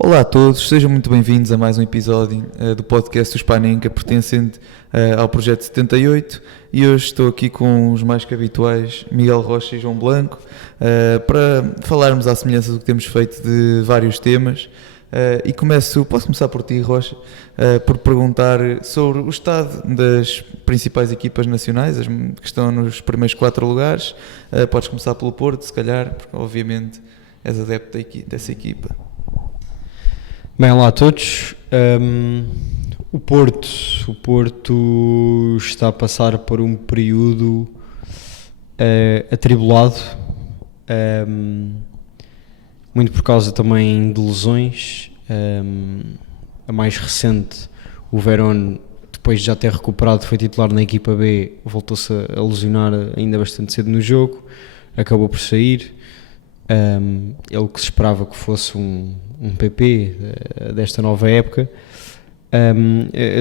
Olá a todos, sejam muito bem-vindos a mais um episódio do podcast do Spaninca, pertencente ao Projeto 78, e hoje estou aqui com os mais que habituais, Miguel Rocha e João Blanco, para falarmos à semelhança do que temos feito de vários temas. E posso começar por ti, Rocha, por perguntar sobre o estado das principais equipas nacionais, as que estão nos primeiros 4 lugares. Podes começar pelo Porto, se calhar, porque obviamente és adepto dessa equipa. Bem, olá a todos. O Porto está a passar por um período atribulado, muito por causa também de lesões. A mais recente, o Verón, depois de já ter recuperado, foi titular na equipa B, voltou-se a lesionar ainda bastante cedo no jogo, acabou por sair. Ele que se esperava que fosse um PP desta nova época.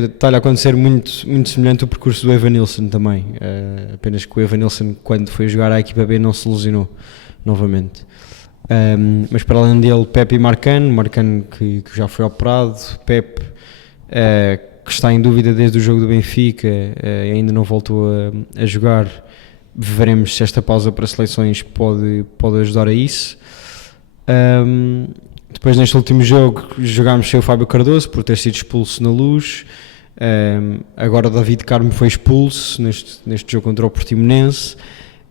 Está-lhe a acontecer muito, muito semelhante ao percurso do Evanilson também, apenas que o Evanilson, quando foi jogar à equipa B, não se lesionou novamente. Mas para além dele, Pepe e Marcano que já foi operado, Pepe que está em dúvida desde o jogo do Benfica, ainda não voltou a jogar. Veremos se esta pausa para seleções pode ajudar a isso. Depois, neste último jogo, jogámos sem o Fábio Cardoso por ter sido expulso na Luz. Agora o David Carmo foi expulso neste jogo contra o Portimonense.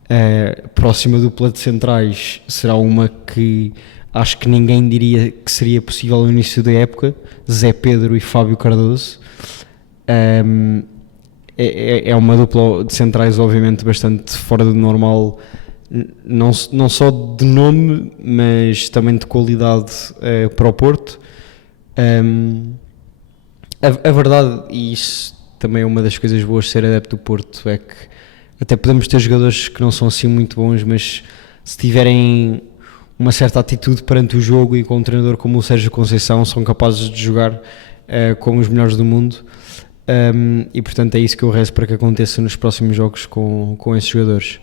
A próxima dupla de centrais será uma que acho que ninguém diria que seria possível no início da época: Zé Pedro e Fábio Cardoso. É uma dupla de centrais obviamente bastante fora do normal, não só de nome, mas também de qualidade para o Porto. A verdade, e isso também é uma das coisas boas de ser adepto do Porto, é que até podemos ter jogadores que não são assim muito bons, mas se tiverem uma certa atitude perante o jogo e com um treinador como o Sérgio Conceição, são capazes de jogar como os melhores do mundo. E portanto é isso que eu rezo para que aconteça nos próximos jogos com esses jogadores.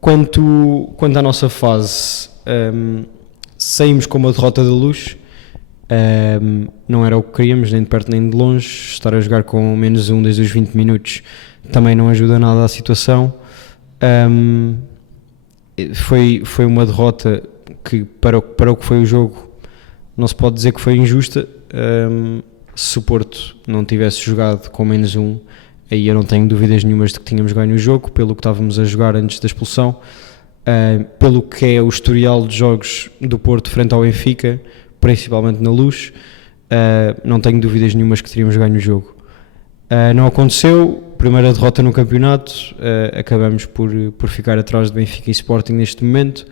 Quanto à nossa fase, saímos com uma derrota da Luz. Não era o que queríamos, nem de perto nem de longe. Estar a jogar com menos um desde os 20 minutos também não ajuda nada à situação. Foi uma derrota que para o que foi o jogo não se pode dizer que foi injusta. Se o Porto não tivesse jogado com menos um, aí eu não tenho dúvidas nenhumas de que tínhamos ganho o jogo, pelo que estávamos a jogar antes da expulsão, pelo que é o historial de jogos do Porto frente ao Benfica, principalmente na Luz, não tenho dúvidas nenhumas que teríamos ganho o jogo. Não aconteceu, primeira derrota no campeonato, acabamos por ficar atrás de Benfica e Sporting neste momento,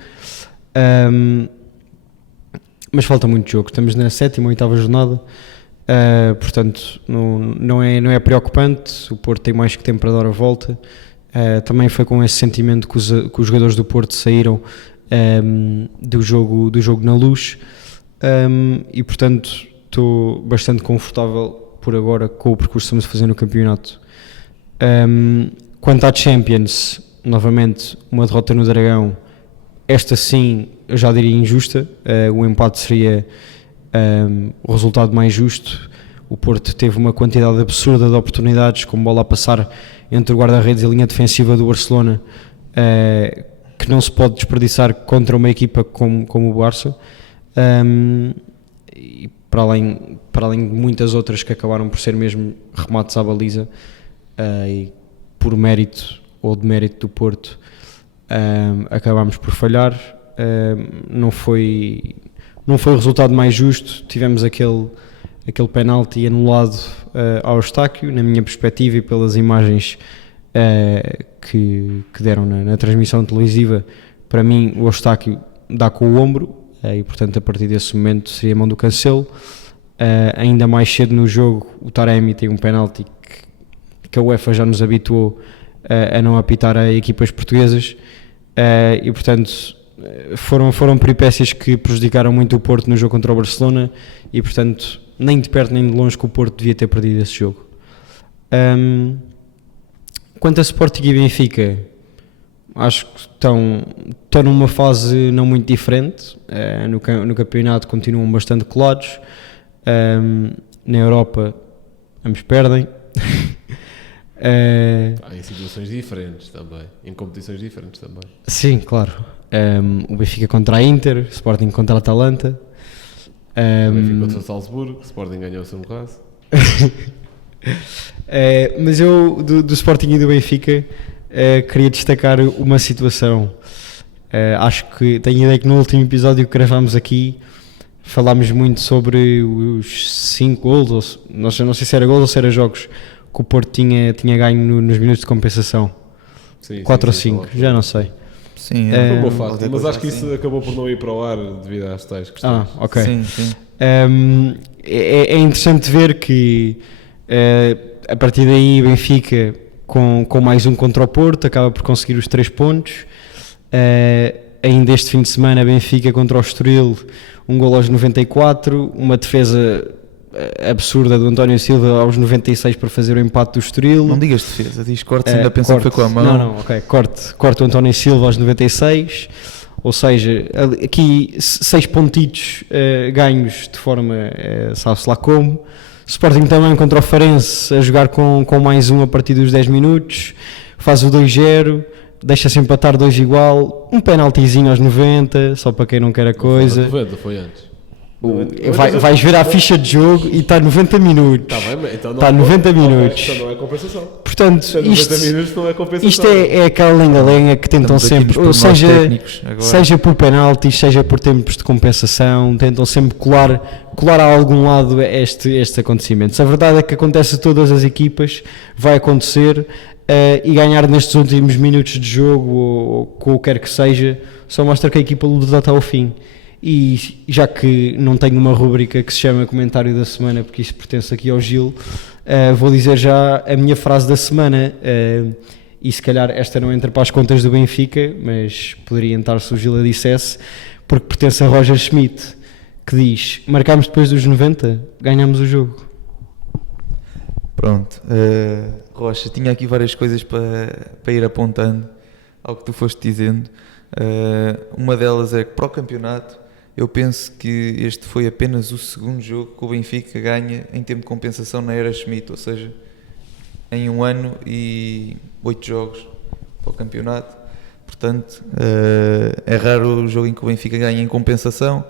mas falta muito jogo, estamos na 7ª ou 8ª jornada. Portanto não é preocupante. O Porto tem mais que tempo para dar a volta. Também foi com esse sentimento que os jogadores do Porto saíram do jogo na Luz, e portanto estou bastante confortável por agora com o percurso que estamos a fazer no campeonato. Quanto à Champions, novamente uma derrota no Dragão, esta sim eu já diria injusta. O empate seria o resultado mais justo. O Porto teve uma quantidade absurda de oportunidades, com bola a passar entre o guarda-redes e a linha defensiva do Barcelona, que não se pode desperdiçar contra uma equipa como o Barça, e para além de muitas outras que acabaram por ser mesmo remates à baliza, e por mérito ou demérito do Porto, acabámos por falhar. Não foi o resultado mais justo. Tivemos aquele penalti anulado ao Eustáquio, na minha perspectiva, e pelas imagens que deram na transmissão televisiva. Para mim, o Eustáquio dá com o ombro, e portanto a partir desse momento seria a mão do Cancelo. Ainda mais cedo no jogo, o Taremi tem um penalti que a UEFA já nos habituou a não apitar a equipas portuguesas, e portanto foram peripécias que prejudicaram muito o Porto no jogo contra o Barcelona, e portanto nem de perto nem de longe que o Porto devia ter perdido esse jogo. Quanto a Sporting e Benfica, acho que estão numa fase não muito diferente. No campeonato continuam bastante colados. Na Europa ambos perdem. Em situações diferentes também, em competições diferentes também. Sim, claro. O Benfica contra a Inter, o Sporting contra a Atalanta. O Benfica contra o Salzburgo, o Sporting ganhou-se um caso. Mas eu, do Sporting e do Benfica, queria destacar uma situação. Acho que tenho a ideia que no último episódio que gravámos aqui falámos muito sobre os 5 golos, não sei se era golos ou se era jogos que o Porto tinha ganho nos minutos de compensação. 4 ou 5, já não sei. Sim, foi um bom facto, mas acho que isso acabou por não ir para o ar devido às tais questões. Ok. Sim. É interessante ver que a partir daí Benfica com mais um contra o Porto acaba por conseguir os 3 pontos. Ainda este fim de semana Benfica contra o Estoril, um golo aos 94, uma defesa absurda do António Silva aos 96 para fazer o empate do Estoril. Não digas defesa, diz corte, ainda pensa que foi com a mão. Não, ok, corte o António Silva aos 96, ou seja, aqui 6 pontitos ganhos de forma, sabe-se lá como. Sporting também contra o Farense a jogar com mais um a partir dos 10 minutos, faz o 2-0, deixa-se empatar 2 igual, um penaltizinho aos 90, só para quem não quer a coisa. 90 foi antes. Vais ver a ficha de jogo e está 90 minutos. Está bem, então está 90 minutos. Então não é compensação. Portanto, isto, 90 minutos não é compensação. Isto é aquela lenga-lenga que tentam sempre, ou seja por penaltis, seja por tempos de compensação, tentam sempre colar a algum lado estes acontecimentos. A verdade é que acontece a todas as equipas, vai acontecer, e ganhar nestes últimos minutos de jogo, ou com o que quer que seja, só mostra que a equipa luta até ao fim. E já que não tenho uma rúbrica que se chama Comentário da Semana, porque isso pertence aqui ao Gil, vou dizer já a minha frase da semana, e se calhar esta não entra para as contas do Benfica, mas poderia entrar se o Gil a dissesse, porque pertence a Roger Schmidt, que diz: marcámos depois dos 90, ganhámos o jogo. Pronto, Rocha, tinha aqui várias coisas para ir apontando ao que tu foste dizendo. Uma delas é que para o campeonato eu penso que este foi apenas o segundo jogo que o Benfica ganha em tempo de compensação na era Schmidt, ou seja, em 1 ano e 8 jogos para o campeonato. Portanto, é raro o jogo em que o Benfica ganha em compensação.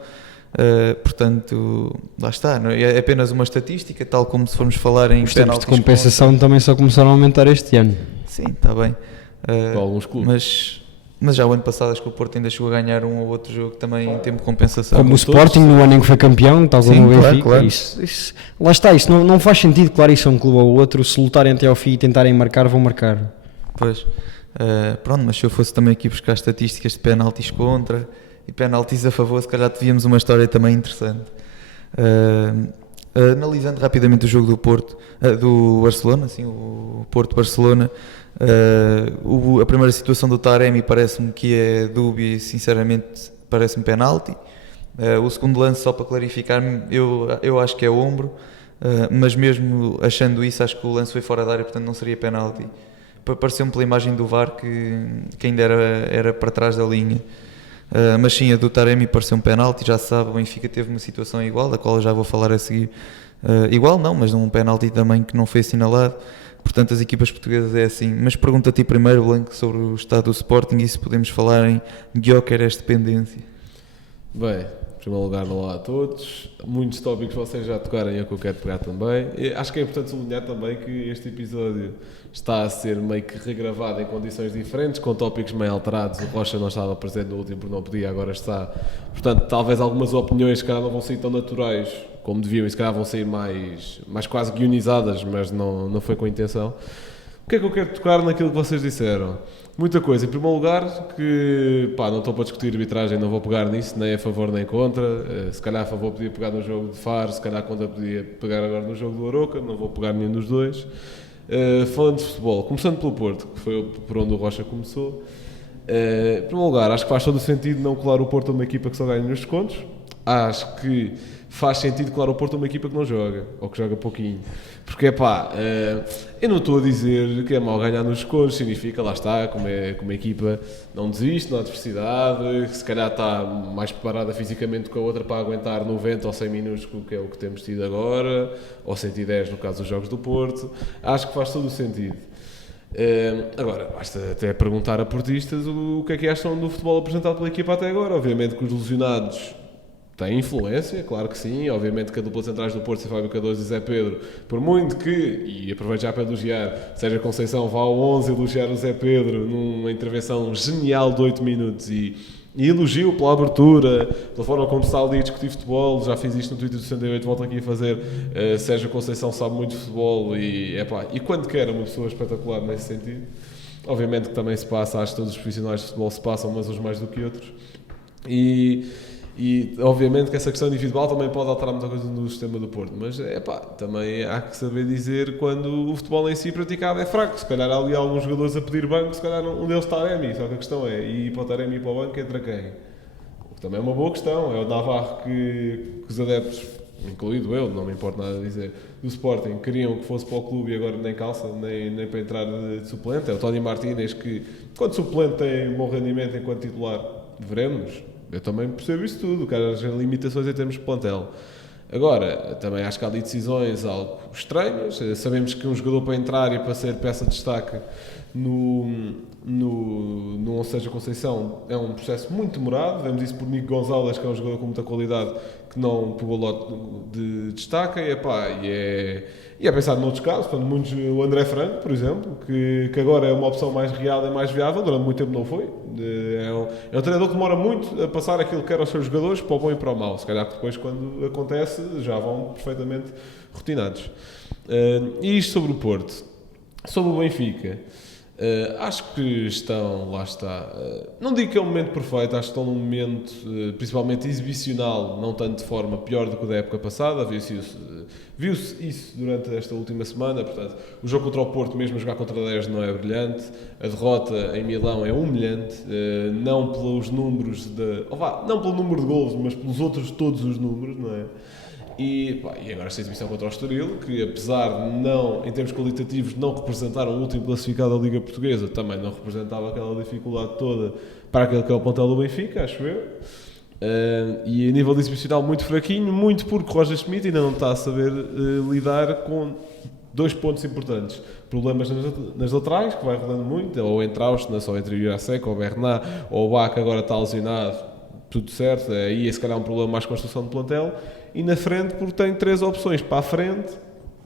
Portanto, lá está, não é apenas uma estatística, tal como se formos falar em os tempos de compensação também só começaram a aumentar este ano. Sim, está bem. Para alguns clubes. Mas já o ano passado acho que o Porto ainda chegou a ganhar um ou outro jogo também em tempo de compensação. Como o Sporting no ano em que foi campeão, tal como o Benfica. Claro. Isso, lá está, isso não faz sentido, claro, isso é um clube ou outro, se lutarem até ao fim e tentarem marcar, vão marcar. Pois, pronto, mas se eu fosse também aqui buscar estatísticas de penaltis contra e penaltis a favor, se calhar devíamos uma história também interessante. Analisando rapidamente o jogo do Porto, do Barcelona, assim, o Porto-Barcelona, a primeira situação do Taremi parece-me que é dúbia e sinceramente parece-me penalti. O segundo lance, só para clarificar, eu acho que é ombro, mas mesmo achando isso, acho que o lance foi fora da área, portanto não seria penalti. Pareceu-me pela imagem do VAR que ainda era para trás da linha. Mas sim, a do Taremi pareceu um penalti, já se sabe, o Benfica teve uma situação igual, da qual eu já vou falar a seguir. Igual não, mas um penalti também que não foi assinalado. Portanto, as equipas portuguesas é assim. Mas pergunto a ti primeiro, Blanco, sobre o estado do Sporting e se podemos falar em Gyökeres dependência. Bem, em primeiro lugar, olá a todos. Muitos tópicos vocês já tocaram e é o que eu quero pegar também. E acho que é importante sublinhar também que este episódio está a ser meio que regravado em condições diferentes, com tópicos meio alterados. O Rocha não estava presente no último porque não podia, agora está. Portanto, talvez algumas opiniões que não vão sair tão naturais como deviam e se calhar vão sair mais quase guionizadas, mas não foi com a intenção. O que é que eu quero tocar naquilo que vocês disseram? Muita coisa. Em primeiro lugar, que não estou para discutir arbitragem, não vou pegar nisso, nem a favor nem contra. Se calhar a favor podia pegar no jogo de Faro, se calhar contra podia pegar agora no jogo do Aroca, não vou pegar nenhum dos dois. Falando de futebol, começando pelo Porto, que foi por onde o Rocha começou. Em primeiro lugar, acho que faz todo o sentido não colar o Porto a uma equipa que só ganha nos descontos. acho que faz sentido, claro, o Porto é uma equipa que não joga, ou que joga pouquinho. Porque, eu não estou a dizer que é mau ganhar nos escoros, significa, lá está, como a equipa não desiste, não há adversidade, se calhar está mais preparada fisicamente que a outra para aguentar 90 ou 100 minutos, que é o que temos tido agora, ou 110 no caso dos jogos do Porto. Acho que faz todo o sentido. Agora, basta até perguntar a portistas o que é que acham do futebol apresentado pela equipa até agora. Obviamente que os lesionados têm influência, claro que sim. Obviamente que a dupla centrais do Porto, Fábio Cardoso e Zé Pedro, por muito que, e aproveito já para elogiar, Sérgio Conceição vá ao 11 elogiar o Zé Pedro numa intervenção genial de 8 minutos e elogio pela abertura, pela forma como está ali a discutir futebol. Já fiz isto no Twitter do 68, volto aqui a fazer. Sérgio Conceição sabe muito de futebol e quando quer é uma pessoa espetacular nesse sentido. Obviamente que também se passa, acho que todos os profissionais de futebol se passam, mas uns mais do que outros. E obviamente que essa questão individual também pode alterar muita coisa no sistema do Porto, mas também há que saber dizer quando o futebol em si praticado é fraco. Se calhar há ali alguns jogadores a pedir banco, se calhar um deles está a Taremi, só que a questão é, e para o Taremi e para o banco entra quem? Também é uma boa questão, é o Navarro que os adeptos, incluído eu, não me importa nada dizer, do Sporting, queriam que fosse para o clube e agora nem calça, nem para entrar de suplente. É o Tony Martínez que, quando suplente tem bom rendimento enquanto titular, veremos. Eu também percebo isso tudo, cara, as limitações em termos de plantel. Agora, também acho que há ali decisões algo estranhas. Sabemos que um jogador para entrar e para ser peça de destaque no Sérgio Conceição é um processo muito demorado. Vemos isso por Nico Gonzalez, que é um jogador com muita qualidade, que não pegou lote de destaque. E é pensado noutros casos, portanto, o André Franco, por exemplo, que agora é uma opção mais real e mais viável, durante muito tempo não foi. É um treinador que demora muito a passar aquilo que quer aos seus jogadores, para o bom e para o mau. Se calhar que depois, quando acontece, já vão perfeitamente rotinados. E isto sobre o Porto. Sobre o Benfica, acho que estão, lá está, não digo que é um momento perfeito, acho que estão num momento principalmente exibicional, não tanto de forma pior do que o da época passada. Viu-se isso durante esta última semana. Portanto, o jogo contra o Porto, mesmo a jogar contra 10, não é brilhante. A derrota em Milão é humilhante, não pelos números não pelo número de golos, mas pelos outros todos os números, não é? E agora esta exibição contra o Estoril, que apesar de não, em termos qualitativos, não representar o último classificado da Liga Portuguesa, também não representava aquela dificuldade toda para aquele que é o plantel do Benfica, acho eu. E a nível de exibicional muito fraquinho, muito porque Roger Schmidt ainda não está a saber lidar com dois pontos importantes. Problemas nas laterais, que vai rodando muito, ou entre Austin, ou entre o Jurasek, ou o Bernat, ou o Bach agora está lesionado, tudo certo. Aí se calhar é um problema mais de construção de plantel. E na frente, porque tem 3 opções para a frente,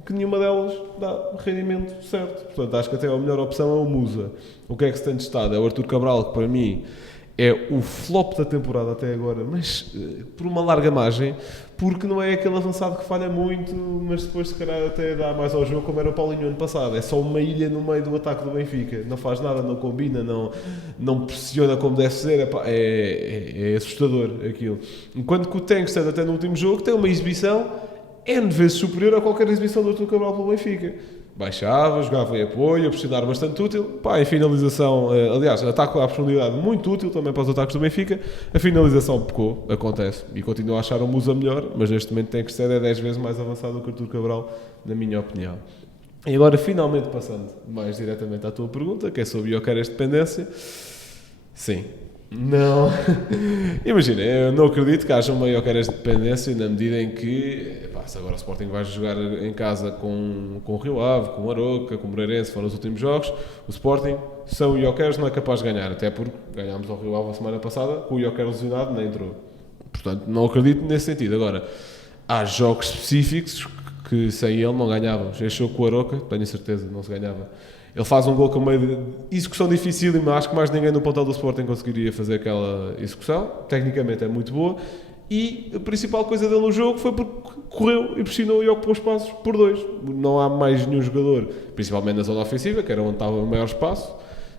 que nenhuma delas dá rendimento certo. Portanto, acho que até a melhor opção é o Musa. O que é que se tem testado? É o Artur Cabral, que para mim é o flop da temporada até agora, mas por uma larga margem, porque não é aquele avançado que falha muito, mas depois se calhar até dá mais ao jogo, como era o Paulinho ano passado. É só uma ilha no meio do ataque do Benfica, não faz nada, não combina, não pressiona como deve ser. É assustador aquilo. Enquanto que o Tankstead até no último jogo tem uma exibição N vezes superior a qualquer exibição do Artur Cabral pelo Benfica. Baixava, jogava em apoio, a pressionar bastante útil. Em finalização, aliás, ataque à profundidade muito útil também para os ataques do Benfica. A finalização pecou, acontece, e continuo a achar o Musa melhor, mas neste momento tem que ser 10 vezes mais avançado do que o Artur Cabral, na minha opinião. E agora, finalmente, passando mais diretamente à tua pergunta, que é sobre Gyökeres dependência. Sim. Não. Imagina, eu não acredito que haja uma Gyökeres dependência na medida em que, se agora o Sporting vai jogar em casa com o Rio Ave, com o Aroca, com o Moreirense, foram os últimos jogos, o Sporting, sem o Gyökeres, não é capaz de ganhar, até porque ganhámos ao Rio Ave a semana passada, com o Gyökeres lesionado, nem entrou. Portanto, não acredito nesse sentido. Agora, há jogos específicos que sem ele não ganhávamos. Este jogo com o Aroca, tenho certeza, não se ganhava. Ele faz um gol com meio de execução difícil, mas acho que mais ninguém no plantel do Sporting conseguiria fazer aquela execução. Tecnicamente é muito boa. E a principal coisa dele no jogo foi porque correu e pressionou e ocupou espaços por 2. Não há mais nenhum jogador, principalmente na zona ofensiva, que era onde estava o maior espaço,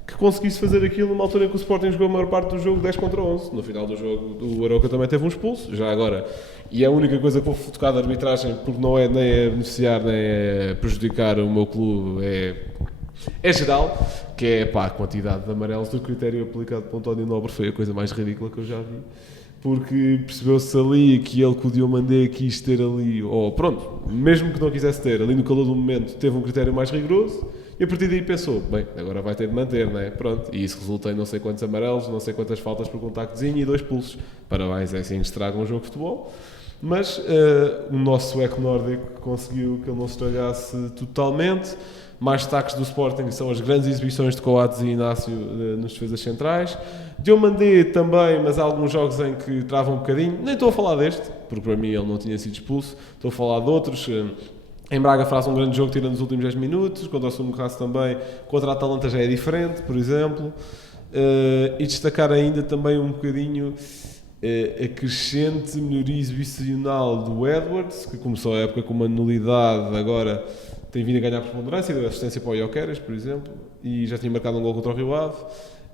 que conseguisse fazer aquilo numa altura em que o Sporting jogou a maior parte do jogo 10 contra 11. No final do jogo, o Aroca também teve um expulso, já agora. E a única coisa que vou tocar da arbitragem, porque não é nem a beneficiar nem a prejudicar o meu clube, é geral, que é a quantidade de amarelos do critério aplicado por António Nobre foi a coisa mais ridícula que eu já vi. porque percebeu-se ali que ele, que o Diomandé quis ter ali, ou pronto, mesmo que não quisesse ter, ali no calor do momento, teve um critério mais rigoroso, e a partir daí pensou, bem, agora vai ter de manter, não é? Pronto, e isso resulta em não sei quantos amarelos, não sei quantas faltas por contactozinho e 2 pulsos. Parabéns, é assim que estraga um jogo de futebol. Mas o nosso sueco nórdico conseguiu que ele não se estragasse totalmente. Mais destaques do Sporting são as grandes exibições de Coates e Inácio nos defesas centrais. Diomandé também, mas há alguns jogos em que trava um bocadinho. Nem estou a falar deste, porque para mim ele não tinha sido expulso. Estou a falar de outros. Em Braga faz um grande jogo tirando os últimos 10 minutos, contra o Summercase também, contra a Atalanta já é diferente, por exemplo. E destacar ainda também um bocadinho a crescente melhoria exibicional do Edwards, que começou a época com uma nulidade, agora tem vindo a ganhar preponderância, deu assistência para o Gyökeres, por exemplo, e já tinha marcado um gol contra o Rio Ave.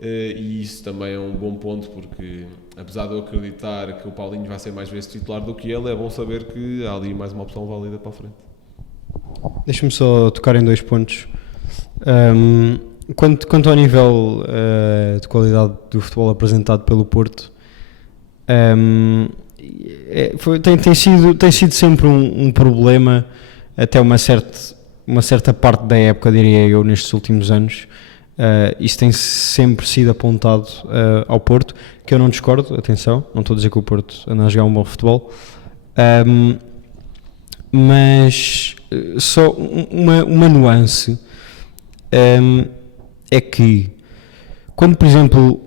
E isso também é um bom ponto, porque apesar de eu acreditar que o Paulinho vai ser mais vezes titular do que ele, é bom saber que há ali mais uma opção válida para a frente. Deixa-me só tocar em 2 pontos. Quanto ao nível de qualidade do futebol apresentado pelo Porto, tem sido sempre um problema até uma certa parte da época, diria eu, nestes últimos anos. Isso tem sempre sido apontado ao Porto, que eu não discordo, atenção, não estou a dizer que o Porto anda a jogar um bom futebol, mas só uma nuance é que quando, por exemplo,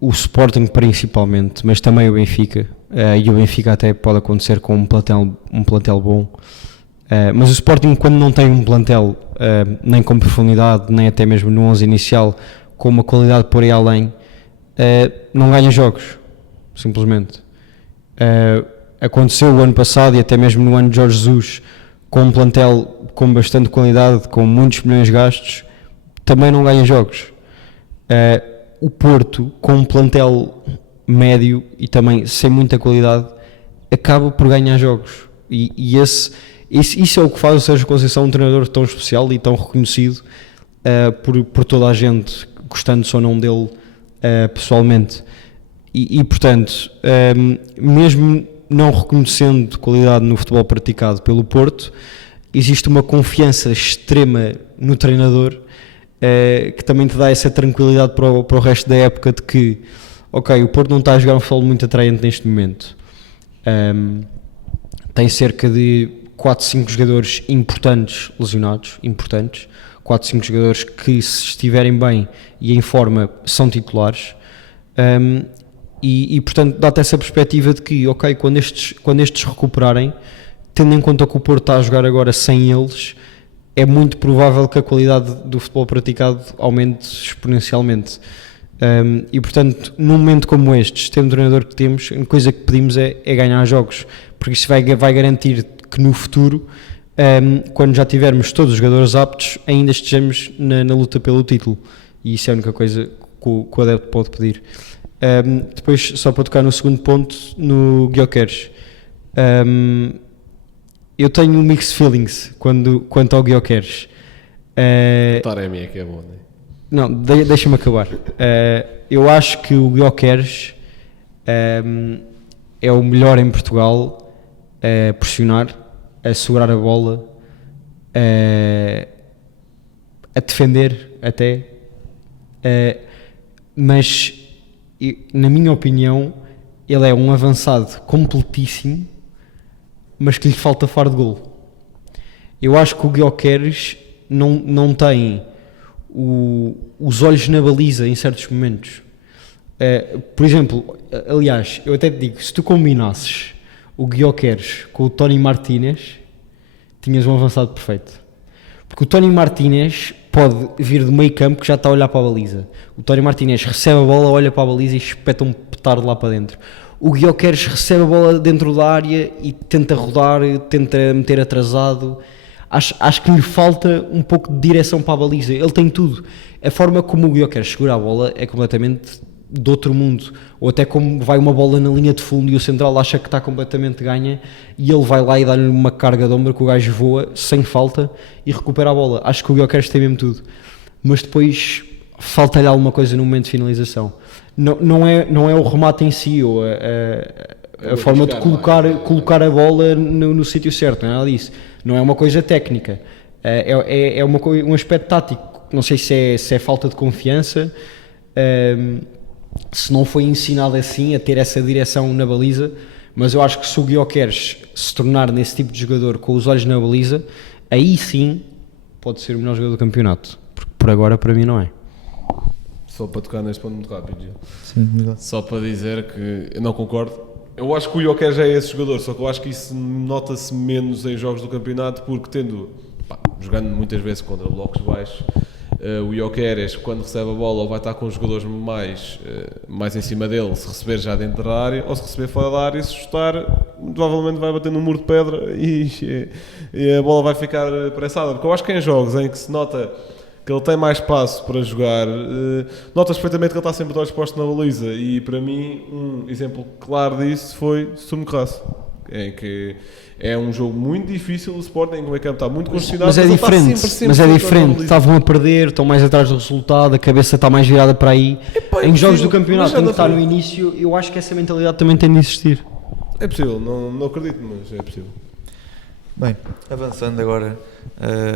o Sporting principalmente, mas também o Benfica, e o Benfica até pode acontecer com um plantel bom, mas o Sporting, quando não tem um plantel nem com profundidade, nem até mesmo no 11 inicial, com uma qualidade por aí além, não ganha jogos, simplesmente. Aconteceu o ano passado e até mesmo no ano de Jorge Jesus, com um plantel com bastante qualidade, com muitos milhões gastos, também não ganha jogos. O Porto, com um plantel médio e também sem muita qualidade, acaba por ganhar jogos. E isso é o que faz o Sérgio Conceição um treinador tão especial e tão reconhecido por toda a gente, gostando-se ou não dele pessoalmente. E portanto, mesmo não reconhecendo qualidade no futebol praticado pelo Porto, existe uma confiança extrema no treinador, que também te dá essa tranquilidade para o resto da época de que, ok, o Porto não está a jogar um futebol muito atraente neste momento. Tem cerca de 4, 5 jogadores importantes lesionados, 4, 5 jogadores que, se estiverem bem e em forma, são titulares. E portanto dá-te essa perspectiva de que, ok, quando estes recuperarem, tendo em conta que o Porto está a jogar agora sem eles, é muito provável que a qualidade do futebol praticado aumente exponencialmente. E portanto, num momento como este, tendo o treinador que temos, a coisa que pedimos é ganhar jogos, porque isso vai garantir que no futuro, quando já tivermos todos os jogadores aptos, ainda estejamos na luta pelo título. E isso é a única coisa que o adepto pode pedir. Depois, só para tocar no segundo ponto, no Gyökeres, eu tenho mixed feelings quanto ao Gyökeres. O Taremi é que é bom, não é? Não, deixa-me acabar. Eu acho que o Gyökeres é o melhor em Portugal a pressionar, a segurar a bola, a defender até, mas na minha opinião ele é um avançado completíssimo, mas que lhe falta faro de golo. Eu acho que o Gyökeres não tem os olhos na baliza em certos momentos. Por exemplo, aliás, eu até te digo, se tu combinasses o Gyökeres com o Tony Martínez, tinhas um avançado perfeito. Porque o Tony Martínez pode vir do meio campo que já está a olhar para a baliza. O Tony Martínez recebe a bola, olha para a baliza e espeta um petardo lá para dentro. O Gyökeres recebe a bola dentro da área e tenta rodar, tenta meter atrasado. Acho que lhe falta um pouco de direção para a baliza. Ele tem tudo. A forma como o Gyökeres segura a bola é completamente de outro mundo. Ou até como vai uma bola na linha de fundo e o central acha que está completamente ganha e ele vai lá e dá-lhe uma carga de ombro que o gajo voa sem falta e recupera a bola. Acho que o Gyökeres tem mesmo tudo. Mas depois falta-lhe alguma coisa no momento de finalização. não é o remate em si ou a forma de colocar a bola no sítio certo, não é nada disso. Não é uma coisa técnica, é um aspecto tático. Não sei se é falta de confiança, se não foi ensinado assim a ter essa direção na baliza, mas eu acho que se o Gyökeres se tornar nesse tipo de jogador com os olhos na baliza, aí sim pode ser o melhor jogador do campeonato, porque por agora para mim não é. Só para tocar neste ponto muito rápido, Gil. Sim, verdade. Só para dizer que eu não concordo. Eu acho que o Gyökeres já é esse jogador, só que eu acho que isso nota-se menos em jogos do campeonato, porque jogando muitas vezes contra blocos baixos, o Gyökeres, quando recebe a bola, ou vai estar com os jogadores mais em cima dele, se receber já dentro da área, ou se receber fora da área, e se chutar, provavelmente vai bater num muro de pedra e a bola vai ficar pressada. Porque eu acho que em jogos em que se nota que ele tem mais espaço para jogar, nota-se perfeitamente que ele está sempre de olhos postos na baliza, e para mim um exemplo claro disso foi Sturm Graz, em que é um jogo muito difícil, o Sporting em que o meio campo está muito congestionado, mas é diferente, estavam a perder, estão mais atrás do resultado, a cabeça está mais virada para aí. Em jogos do campeonato em que está no início, eu acho que essa mentalidade também tem de existir. É possível, não acredito, mas é possível. Bem, avançando agora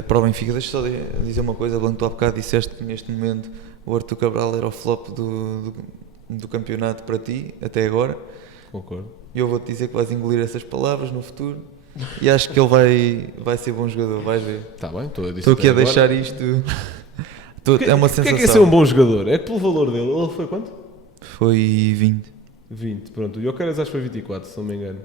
para o Benfica, deixa só dizer uma coisa, Blanco, tu há bocado disseste que neste momento o Artur Cabral era o flop do campeonato para ti, até agora. Concordo. E eu vou-te dizer que vais engolir essas palavras no futuro e acho que ele vai ser bom jogador, vais ver. Está bem, estou aqui a deixar isto. É uma sensação. O que é que é ser um bom jogador? É que pelo valor dele, ele foi quanto? Foi 20. Pronto, o Gyökeres acho que foi 24, se não me engano.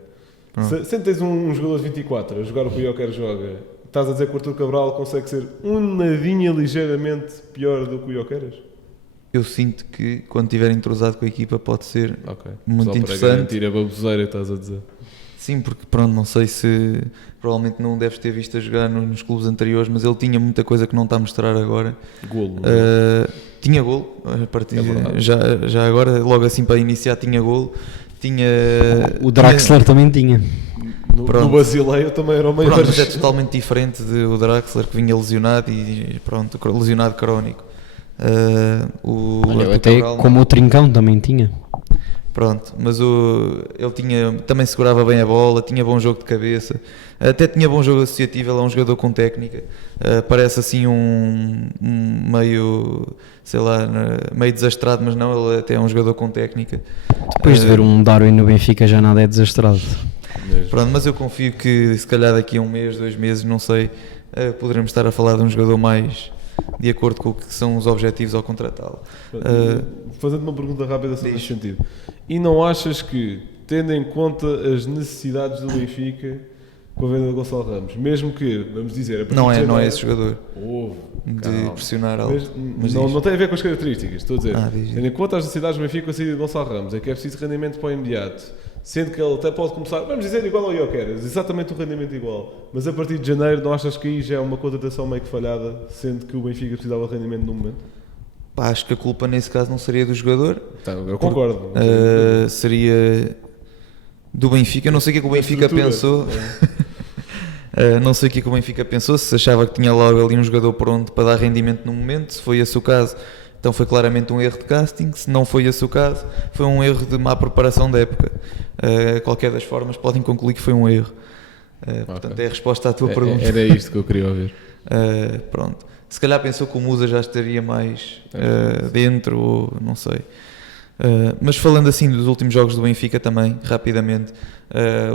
Se tens um jogador de 24 a jogar o que o Gyökeres joga, estás a dizer que o Artur Cabral consegue ser nadinha ligeiramente pior do que o Gyökeres? Eu sinto que quando estiver entrosado com a equipa pode ser muito só interessante. Para garantir a baboseira que estás a dizer. Sim, porque pronto, não sei se provavelmente não deves ter visto a jogar nos clubes anteriores, mas ele tinha muita coisa que não está a mostrar agora. Golo. Tinha golo, a partir já agora, logo assim para iniciar, tinha golo. O Draxler também tinha. No Basileia também era o maior. Pronto, mas é totalmente diferente do Draxler, que vinha lesionado e pronto, lesionado crónico. Até como o Trincão também tinha. Pronto, mas ele também segurava bem a bola, tinha bom jogo de cabeça, até tinha bom jogo associativo, ele é um jogador com técnica, parece assim um meio, sei lá, meio desastrado, mas não, ele até é um jogador com técnica. Depois de ver um Darwin no Benfica já nada é desastrado. Pronto, mas eu confio que se calhar daqui a 1 mês, 2 meses, não sei, poderemos estar a falar de um jogador mais de acordo com o que são os objetivos ao contratá-lo. Fazendo uma pergunta rápida sobre esse sentido, e não achas que, tendo em conta as necessidades do Benfica com a venda de Gonçalo Ramos, mesmo que, vamos dizer, não é esse jogador de pressionar alto, mas não tem a ver com as características, estou a dizer, tendo em conta as necessidades do Benfica com a saída de Gonçalo Ramos, é que é preciso rendimento para o imediato, sendo que ele até pode começar, vamos dizer, igual ao Gyökeres, exatamente um rendimento igual, mas a partir de janeiro não achas que aí já é uma contratação meio que falhada, sendo que o Benfica precisava de rendimento no momento? Pá, acho que a culpa nesse caso não seria do jogador. Então, eu concordo. Seria do Benfica, eu não sei o que é que o Benfica pensou. Não sei o que é que o Benfica pensou, se achava que tinha logo ali um jogador pronto para dar rendimento no momento, se foi esse o caso, então foi claramente um erro de casting, se não foi esse o caso, foi um erro de má preparação da época. Qualquer das formas podem concluir que foi um erro. Portanto, é a resposta à tua pergunta. Era isto que eu queria ouvir. Pronto. Se calhar pensou que o Musa já estaria mais dentro, ou não sei. Mas falando assim dos últimos jogos do Benfica também, rapidamente,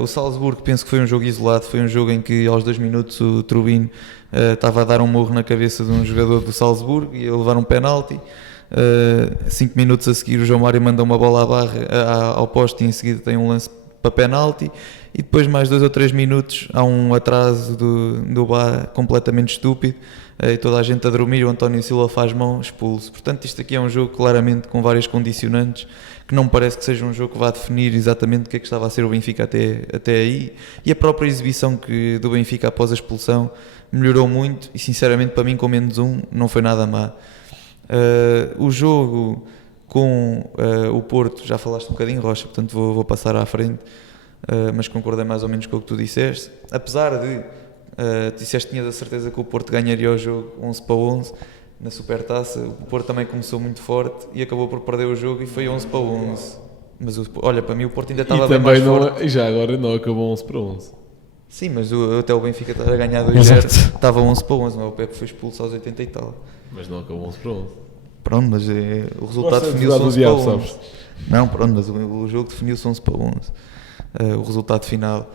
o Salzburgo penso que foi um jogo isolado, foi um jogo em que aos 2 minutos o Trubin estava a dar um morro na cabeça de um jogador do Salzburgo e a levar um penalti. 5 minutos a seguir o João Mário manda uma bola à barra, ao poste, e em seguida tem um lance para penalti, e depois mais 2 ou 3 minutos há um atraso do Bá completamente estúpido, e toda a gente a dormir, o António Silva faz mão, expulso. Portanto, isto aqui é um jogo claramente com várias condicionantes, que não me parece que seja um jogo que vá definir exatamente o que é que estava a ser o Benfica até aí, e a própria exibição do Benfica após a expulsão melhorou muito, e sinceramente para mim com menos 1 não foi nada má. O jogo com o Porto, já falaste um bocadinho, Rocha, portanto vou passar à frente, mas concordei mais ou menos com o que tu disseste, apesar de disseste que tinhas a certeza que o Porto ganharia o jogo 11-11, na Supertaça. O Porto também começou muito forte e acabou por perder o jogo e foi 11-11. Mas olha, para mim o Porto ainda estava bem mais forte. E já agora não acabou 11-11. Sim, mas até o Benfica estar a ganhar 2-0 estava 11-11, mas o Pepe foi expulso aos 80 e tal. Mas não acabou 11-11. Pronto, mas o resultado definiu-se 11-11. Sabes? Não, pronto, mas o jogo definiu-se 11-11. O resultado final.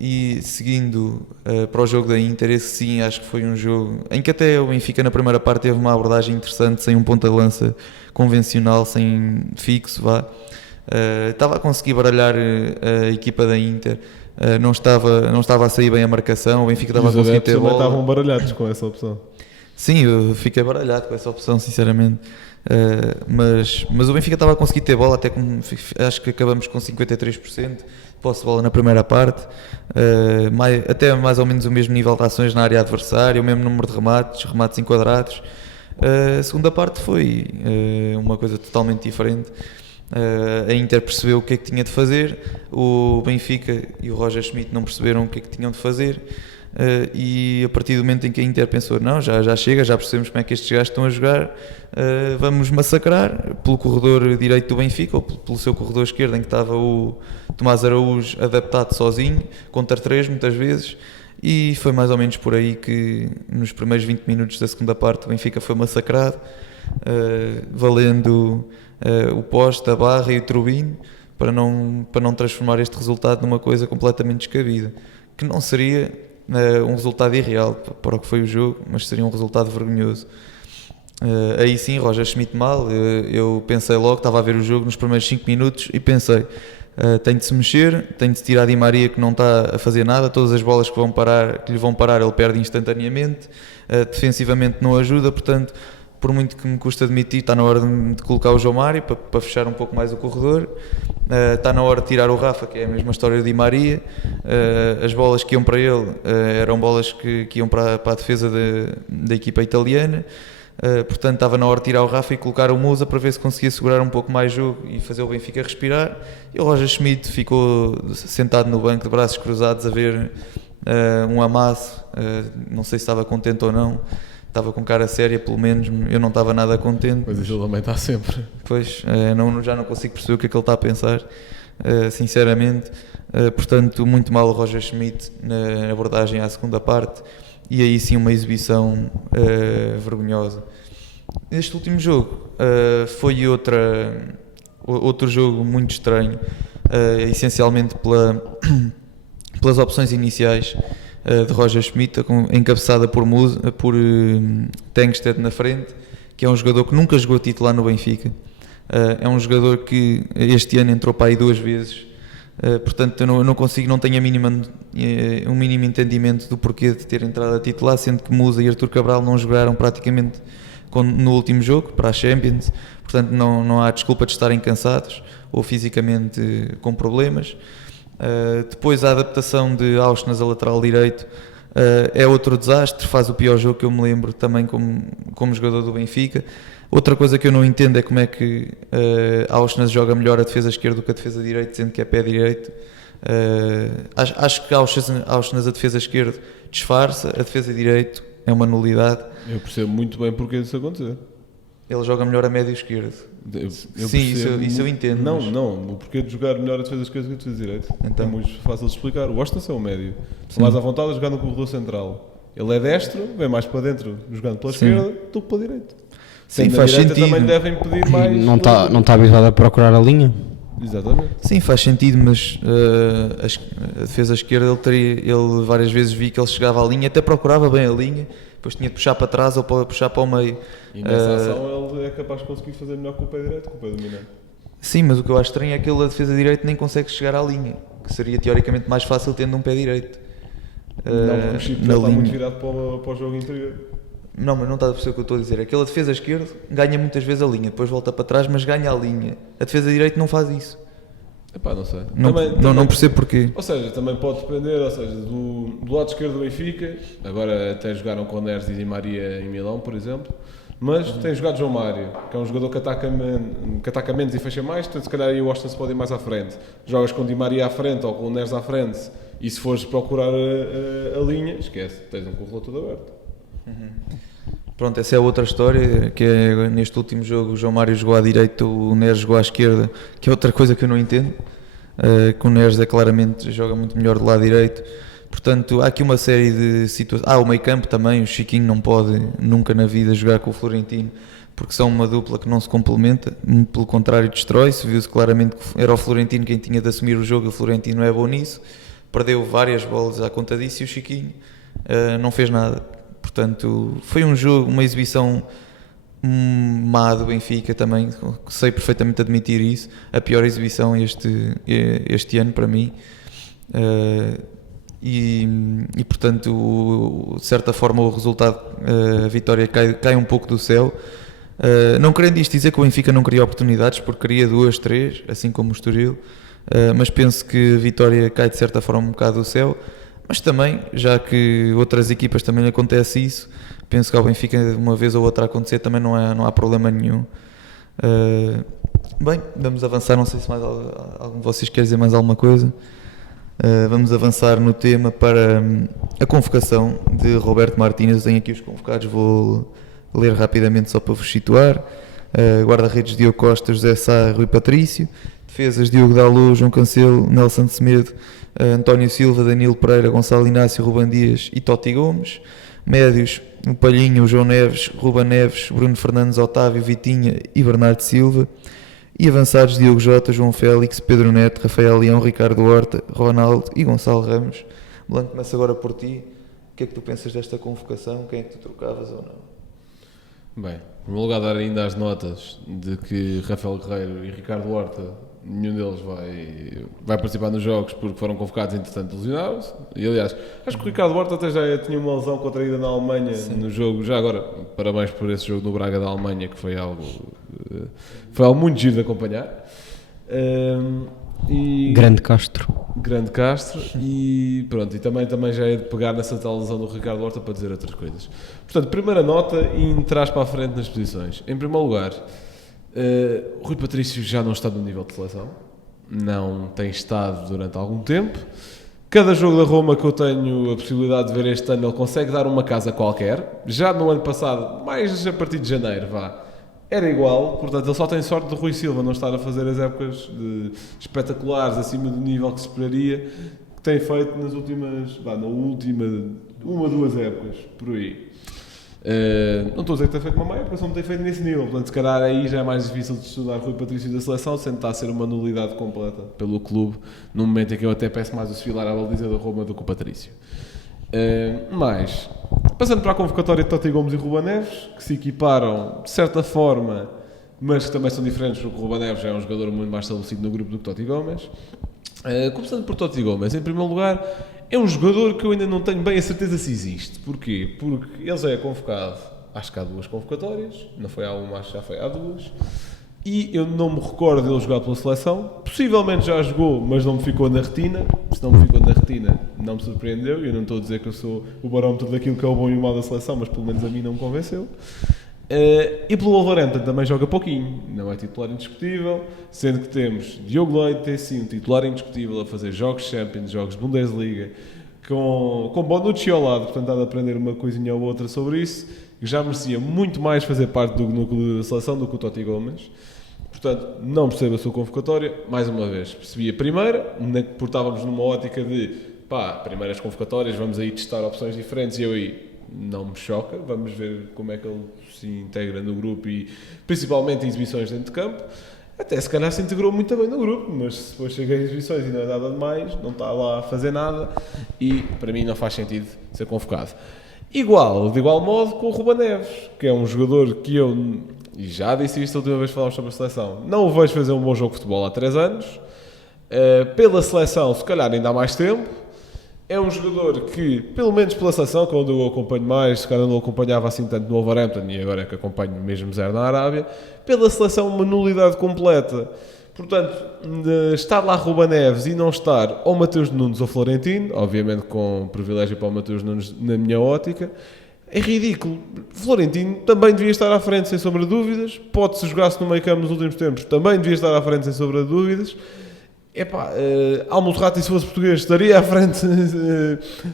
E seguindo para o jogo da Inter, esse sim acho que foi um jogo em que até o Benfica na primeira parte teve uma abordagem interessante, sem um ponta de lança convencional, sem fixo, estava a conseguir baralhar a equipa da Inter, não estava a sair bem a marcação, o Benfica estava a conseguir ter bola. Estavam baralhados com essa opção. Sim, eu fiquei baralhado com essa opção, sinceramente. Mas o Benfica estava a conseguir ter bola, acho que acabamos com 53% de posse de bola na primeira parte, até mais ou menos o mesmo nível de ações na área adversária, o mesmo número de remates enquadrados. A segunda parte foi uma coisa totalmente diferente. A Inter percebeu o que é que tinha de fazer, o Benfica e o Roger Schmidt não perceberam o que é que tinham de fazer. E a partir do momento em que a Inter pensou, não, já chega, já percebemos como é que estes gajos estão a jogar, vamos massacrar pelo corredor direito do Benfica, ou pelo seu corredor esquerdo, em que estava o Tomás Araújo adaptado sozinho, contra 3 muitas vezes, e foi mais ou menos por aí que nos primeiros 20 minutos da segunda parte o Benfica foi massacrado, valendo o poste, a barra e o turbino, para não transformar este resultado numa coisa completamente descabida, que não seria um resultado irreal para o que foi o jogo, mas seria um resultado vergonhoso. Aí sim, Roger Schmidt mal, eu pensei logo, estava a ver o jogo nos primeiros 5 minutos e pensei, tem de se mexer, tem de se tirar Di Maria, que não está a fazer nada, todas as bolas que lhe vão parar ele perde instantaneamente, defensivamente não ajuda, portanto, por muito que me custa admitir, está na hora de colocar o João Mário para fechar um pouco mais o corredor, está na hora de tirar o Rafa, que é a mesma história de Di Maria, as bolas que iam para ele eram bolas que iam para a defesa da equipa italiana, portanto estava na hora de tirar o Rafa e colocar o Musa para ver se conseguia segurar um pouco mais jogo e fazer o Benfica respirar, e o Roger Schmidt ficou sentado no banco de braços cruzados a ver um amasso, não sei se estava contente ou não. Estava com cara séria, pelo menos eu não estava nada contente. Mas ele também está sempre. Pois, já não consigo perceber o que é que ele está a pensar, sinceramente. Portanto, muito mal o Roger Schmidt na abordagem à segunda parte, e aí sim uma exibição vergonhosa. Este último jogo foi outro jogo muito estranho, essencialmente pelas opções iniciais de Roger Schmidt, encabeçada por Tengsted na frente, que é um jogador que nunca jogou titular no Benfica, é um jogador que este ano entrou para aí 2 vezes, portanto eu não tenho um mínimo entendimento do porquê de ter entrado a titular, sendo que Musa e Artur Cabral não jogaram praticamente no último jogo para a Champions, portanto não há desculpa de estarem cansados ou fisicamente com problemas. Depois a adaptação de Auschwitz a lateral direito é outro desastre, faz o pior jogo que eu me lembro também como jogador do Benfica. Outra coisa que eu não entendo é como é que Auschwitz joga melhor a defesa esquerda do que a defesa direita, sendo que é pé direito. Acho que Auschwitz a defesa esquerda disfarça, a defesa direito é uma nulidade. Eu percebo muito bem porque isso acontecer. Ele joga melhor a médio esquerdo. Sim, isso eu entendo. Não, o porquê de jogar melhor a defesa esquerda que a defesa direita. Então. É muito fácil de explicar. O Washington é o médio. Está mais à vontade a jogar no corredor central. Ele é destro, vem mais para dentro jogando pela esquerda do que pela direita. Sim, faz sentido. Também devem pedir mais. Não está habituado a procurar a linha? Exatamente. Sim, faz sentido, mas a defesa esquerda ele várias vezes vi que ele chegava à linha, até procurava bem a linha, depois tinha de puxar para trás ou puxar para o meio. E nessa ação ele é capaz de conseguir fazer melhor com o pé direito, com o pé dominante. Sim, mas o que eu acho estranho é que ele, a defesa direita, nem consegue chegar à linha, que seria teoricamente mais fácil tendo um pé direito. Não, o Chip já está muito virado para o jogo interior. Não, mas não está a perceber o que eu estou a dizer. Aquela defesa esquerda ganha muitas vezes a linha, depois volta para trás, mas ganha a linha. A defesa direita não faz isso. Epá, não sei. Não percebo porquê. Ou seja, também pode depender, do lado esquerdo do Benfica, agora até jogaram com Neres e Di Maria em Milão, por exemplo, mas tem jogado João Mário, que é um jogador que ataca menos e fecha mais, portanto se calhar aí o Austin se pode ir mais à frente. Jogas com Di Maria à frente ou com o Neres à frente, e se fores procurar a linha, esquece, tens um corredor todo aberto. Pronto, essa é outra história, que é neste último jogo o João Mário jogou à direita, o Neres jogou à esquerda, que é outra coisa que eu não entendo, que o Neres claramente joga muito melhor do lado direito. Portanto, há aqui uma série de situações. O meio campo também, o Chiquinho não pode nunca na vida jogar com o Florentino, porque são uma dupla que não se complementa, pelo contrário destrói-se. Viu-se claramente que era o Florentino quem tinha de assumir o jogo, o Florentino não é bom nisso, perdeu várias bolas à conta disso e o Chiquinho não fez nada. Portanto, foi um jogo, uma exibição má do Benfica também, sei perfeitamente admitir isso, a pior exibição este ano para mim. E portanto, de certa forma, o resultado, a vitória cai um pouco do céu. Não querendo isto dizer que o Benfica não queria oportunidades, porque queria 2, 3, assim como o Estoril, mas penso que a vitória cai de certa forma um bocado do céu. Mas também, já que outras equipas também acontece isso, penso que ao Benfica uma vez ou outra acontecer também não há problema nenhum. Bem, vamos avançar, não sei se mais algum de vocês quer dizer mais alguma coisa. Vamos avançar no tema para a convocação de Roberto Martínez. Tenho aqui os convocados, vou ler rapidamente só para vos situar. Guarda-redes Diogo Costa, José Sá, Rui Patrício. Defesas Diogo Dalot, João Cancelo, Nelson Semedo, António Silva, Danilo Pereira, Gonçalo Inácio, Ruben Dias e Totti Gomes. Médios, o Palhinho, o João Neves, Ruben Neves, Bruno Fernandes, Otávio, Vitinha e Bernardo Silva. E avançados Diogo Jota, João Félix, Pedro Neto, Rafael Leão, Ricardo Horta, Ronaldo e Gonçalo Ramos. Blanco, começa agora por ti. O que é que tu pensas desta convocação? Quem é que tu trocavas ou não? Bem, em primeiro lugar, dar ainda as notas de que Rafael Guerreiro e Ricardo Horta, nenhum deles vai participar nos jogos porque foram convocados, entretanto lesionaram-se. E aliás, acho que o Ricardo Horta até já tinha uma lesão contraída na Alemanha. Sim. No jogo. Já agora, parabéns por esse jogo no Braga da Alemanha, que foi algo muito giro de acompanhar. Grande Castro e pronto, e também já é de pegar nessa tal lesão do Ricardo Horta para dizer outras coisas. Portanto, primeira nota e traz para a frente nas posições. Em primeiro lugar, o Rui Patrício já não está no nível de seleção, não tem estado durante algum tempo. Cada jogo da Roma que eu tenho a possibilidade de ver este ano, ele consegue dar uma casa qualquer. Já no ano passado, mais a partir de janeiro, era igual. Portanto, ele só tem sorte de Rui Silva não estar a fazer as épocas espetaculares acima do nível que se esperaria, que tem feito nas últimas, na última, 1 ou 2 épocas, por aí. Não estou a dizer que tem feito uma má época, só não tem feito nesse nível. Portanto, se calhar aí já é mais difícil de estudar Rui Patrício da seleção, sendo que está a ser uma nulidade completa pelo clube, num momento em que eu até peço mais o Sevilar à baliza da Roma do que o Patrício. Mas, passando para a convocatória de Totti Gomes e Ruben Neves, que se equiparam de certa forma, mas que também são diferentes, porque o Ruben Neves já é um jogador muito mais estabelecido no grupo do que Totti Gomes. Começando por Totti Gomes, em primeiro lugar, é um jogador que eu ainda não tenho bem a certeza se existe. Porquê? Porque ele já é convocado, acho que há 2 convocatórias, não foi há uma, acho que já foi há 2, e eu não me recordo dele jogar pela seleção. Possivelmente já jogou, mas não me ficou na retina. Se não me ficou na retina, não me surpreendeu. Eu não estou a dizer que eu sou o barómetro daquilo que é o bom e o mau da seleção, mas pelo menos a mim não me convenceu. E pelo Wolverhampton também joga pouquinho, não é titular indiscutível, sendo que temos Diogo Leite, sim, um titular indiscutível a fazer jogos Champions, jogos Bundesliga, com Bonucci ao lado, portanto está a aprender uma coisinha ou outra sobre isso, que já merecia muito mais fazer parte do núcleo da seleção do que o Totti Gomes. Portanto, não percebo a sua convocatória. Mais uma vez, percebi a primeira, porque estávamos numa ótica de primeiras convocatórias, vamos aí testar opções diferentes, e eu aí não me choca, vamos ver como é que ele se integra no grupo e principalmente em exibições dentro de campo. Até se calhar se integrou muito bem no grupo, mas se depois chega a exibições e não é nada demais, não está lá a fazer nada, e para mim não faz sentido ser convocado. De igual modo com o Ruben Neves, que é um jogador que eu, e já disse isto a última vez que falámos sobre a seleção, não o vejo fazer um bom jogo de futebol há 3 anos, pela seleção se calhar ainda há mais tempo. É um jogador que, pelo menos pela seleção, que é onde eu acompanho mais, se calhar não acompanhava assim tanto no Wolverhampton, e agora é que acompanho mesmo zero na Arábia, pela seleção uma nulidade completa. Portanto, estar lá Ruben Neves e não estar ou Mateus Nunes ou Florentino, obviamente com privilégio para o Mateus Nunes na minha ótica, é ridículo. Florentino também devia estar à frente, sem sombra de dúvidas. Pode-se jogar-se no meio campo nos últimos tempos, também devia estar à frente, sem sombra de dúvidas. Almurrati, se fosse português, estaria à frente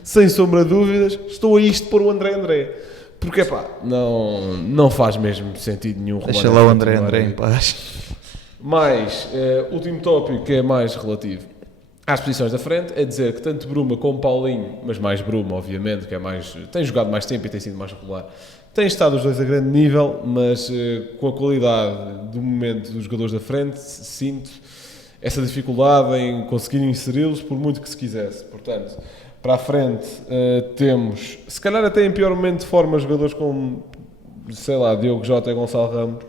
sem sombra de dúvidas. Estou a isto por o André. Porque, pá, não faz mesmo sentido nenhum. Deixa lá o André em paz. Mas, último tópico que é mais relativo às posições da frente, é dizer que tanto Bruma como Paulinho, mas mais Bruma, obviamente, que é mais, tem jogado mais tempo e tem sido mais regular, têm estado os dois a grande nível, mas com a qualidade do momento dos jogadores da frente, sinto essa dificuldade em conseguir inseri-los por muito que se quisesse. Portanto, para a frente temos, se calhar até em pior momento de forma, jogadores como, sei lá, Diogo Jota e Gonçalo Ramos,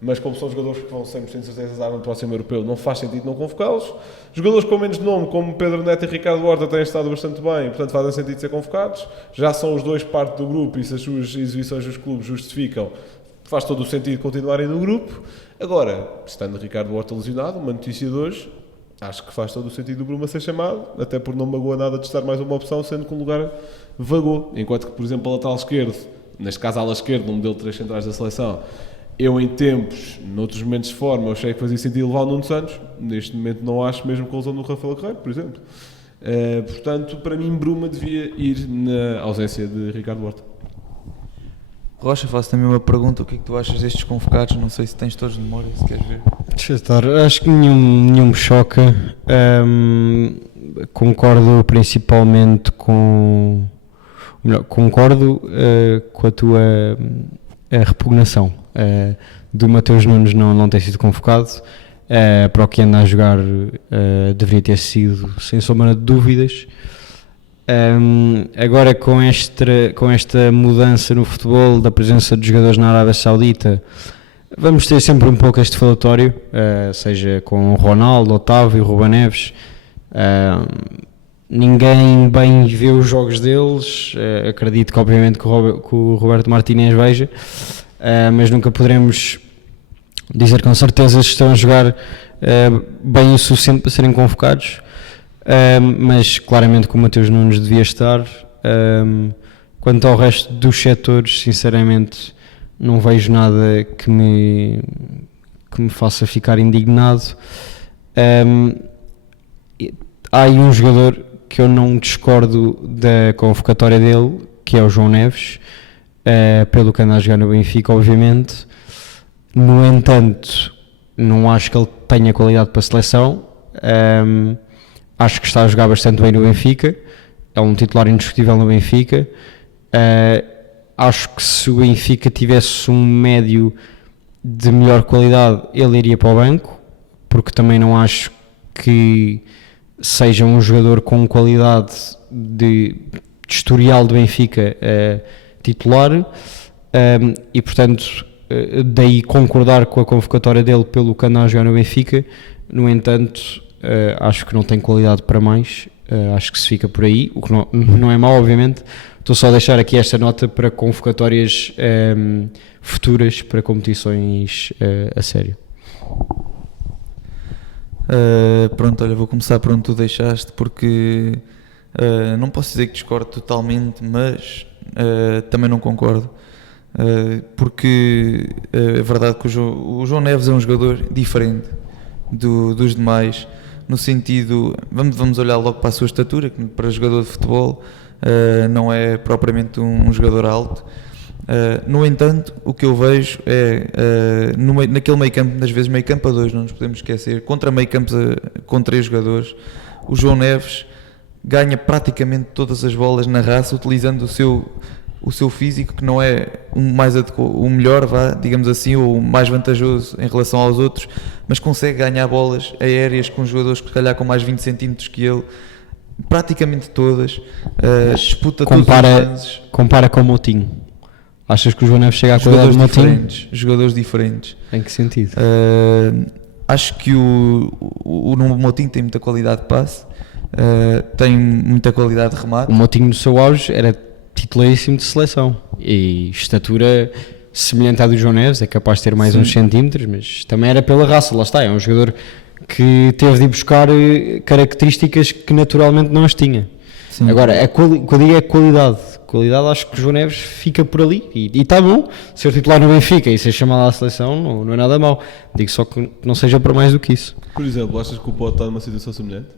mas como são jogadores que vão 100% de certeza dar no próximo europeu, não faz sentido não convocá-los. Jogadores com menos nome, como Pedro Neto e Ricardo Horta, têm estado bastante bem, portanto fazem sentido de ser convocados. Já são os dois parte do grupo e se as suas exibições dos clubes justificam, faz todo o sentido continuarem no grupo. Agora, estando Ricardo Horta lesionado, uma notícia de hoje, acho que faz todo o sentido do Bruma ser chamado, até por não magoa nada de estar mais uma opção, sendo que o lugar vagou. Enquanto que, por exemplo, a lateral esquerdo, neste caso a ala esquerda, no modelo de 3 centrais da seleção, eu em tempos, noutros momentos de forma, eu achei que fazia sentido levar o Nuno Santos. Neste momento não acho, mesmo com a lesão do Rafael Carreiro, por exemplo. Portanto, para mim, Bruma devia ir na ausência de Ricardo Horta. Rocha, faço também uma pergunta. O que é que tu achas destes convocados? Não sei se tens todos de memória, se queres ver. Deixa eu estar. Acho que nenhum me choca. Concordo principalmente com... Concordo com a tua repugnação do Mateus Nunes não ter sido convocado. Para o que anda a jogar deveria ter sido, sem sombra de dúvidas. Agora com esta mudança no futebol da presença de jogadores na Arábia Saudita, vamos ter sempre um pouco este falatório, seja com o Ronaldo, Otávio, Ruben Neves. Ninguém bem vê os jogos deles, acredito que obviamente que o Roberto Martínez veja, mas nunca poderemos dizer com certeza se estão a jogar bem o suficiente para serem convocados. Mas claramente que o Mateus Nunes devia estar. Quanto ao resto dos setores, sinceramente não vejo nada que me faça ficar indignado. Há aí um jogador que eu não discordo da convocatória dele, que é o João Neves, pelo que anda a jogar no Benfica, obviamente. No entanto, não acho que ele tenha qualidade para a seleção. Acho que está a jogar bastante bem no Benfica, é um titular indiscutível no Benfica. Acho que se o Benfica tivesse um médio de melhor qualidade, ele iria para o banco, porque também não acho que seja um jogador com qualidade de historial do Benfica titular, e portanto daí concordar com a convocatória dele pelo que anda a jogar no Benfica. No entanto, acho que não tem qualidade para mais, acho que se fica por aí, o que não é mau, obviamente. Estou só a deixar aqui esta nota para convocatórias futuras para competições a sério. Pronto, olha, vou começar por onde tu deixaste, porque não posso dizer que discordo totalmente, mas também não concordo, porque é verdade que o João Neves é um jogador diferente dos demais, no sentido, vamos olhar logo para a sua estatura, que para jogador de futebol não é propriamente um jogador alto. No entanto, o que eu vejo é naquele meio campo, das vezes meio campo a 2, não nos podemos esquecer, contra meio campo com 3 jogadores, o João Neves ganha praticamente todas as bolas na raça, utilizando o seu físico, que não é o melhor, digamos assim, ou o mais vantajoso em relação aos outros, mas consegue ganhar bolas aéreas com jogadores que se calhar com mais 20 cm que ele, praticamente todas, disputa todos os lances. Compara com o Moutinho. Achas que o João Neves chega à qualidade do Moutinho? Jogadores diferentes. Em que sentido? Acho que o Moutinho tem muita qualidade de passe, tem muita qualidade de remate. O Moutinho no seu auge era titularíssimo de seleção e estatura semelhante à do João Neves, é capaz de ter mais uns centímetros, mas também era pela raça, lá está, é um jogador que teve de ir buscar características que naturalmente não as tinha. Sim. Agora, quando eu digo é qualidade, acho que o João Neves fica por ali e está bom, ser titular no Benfica e ser chamado à seleção não é nada mau, digo só que não seja para mais do que isso. Por exemplo, achas que o Pote está numa situação semelhante?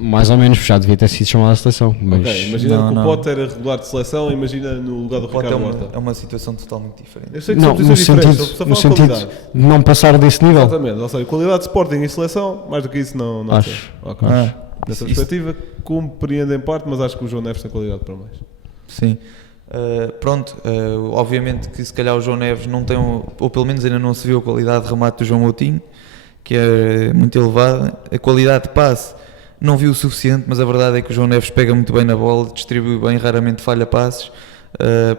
Mais ou menos, já devia ter sido chamado à seleção. Mas Ok, imagina Não, que não. o Pote era regular de seleção, imagina no lugar do O Pote Ricardo é Horta. uma situação totalmente diferente. Eu sei que não, são no posições diferentes, sentido, só no falar de sentido qualidade. de não passar desse nível. Exatamente, ou seja, qualidade de Sporting e seleção, mais do que isso não Acho. sei. Ok. Ah, Nessa isso- perspectiva, compreendo em parte, mas acho que o João Neves tem qualidade para mais. Sim. Pronto, obviamente que se calhar o João Neves não tem, ou pelo menos ainda não se viu a qualidade de remate do João Moutinho, que é muito elevada. A qualidade de passe não vi o suficiente, mas a verdade é que o João Neves pega muito bem na bola, distribui bem, raramente falha passes.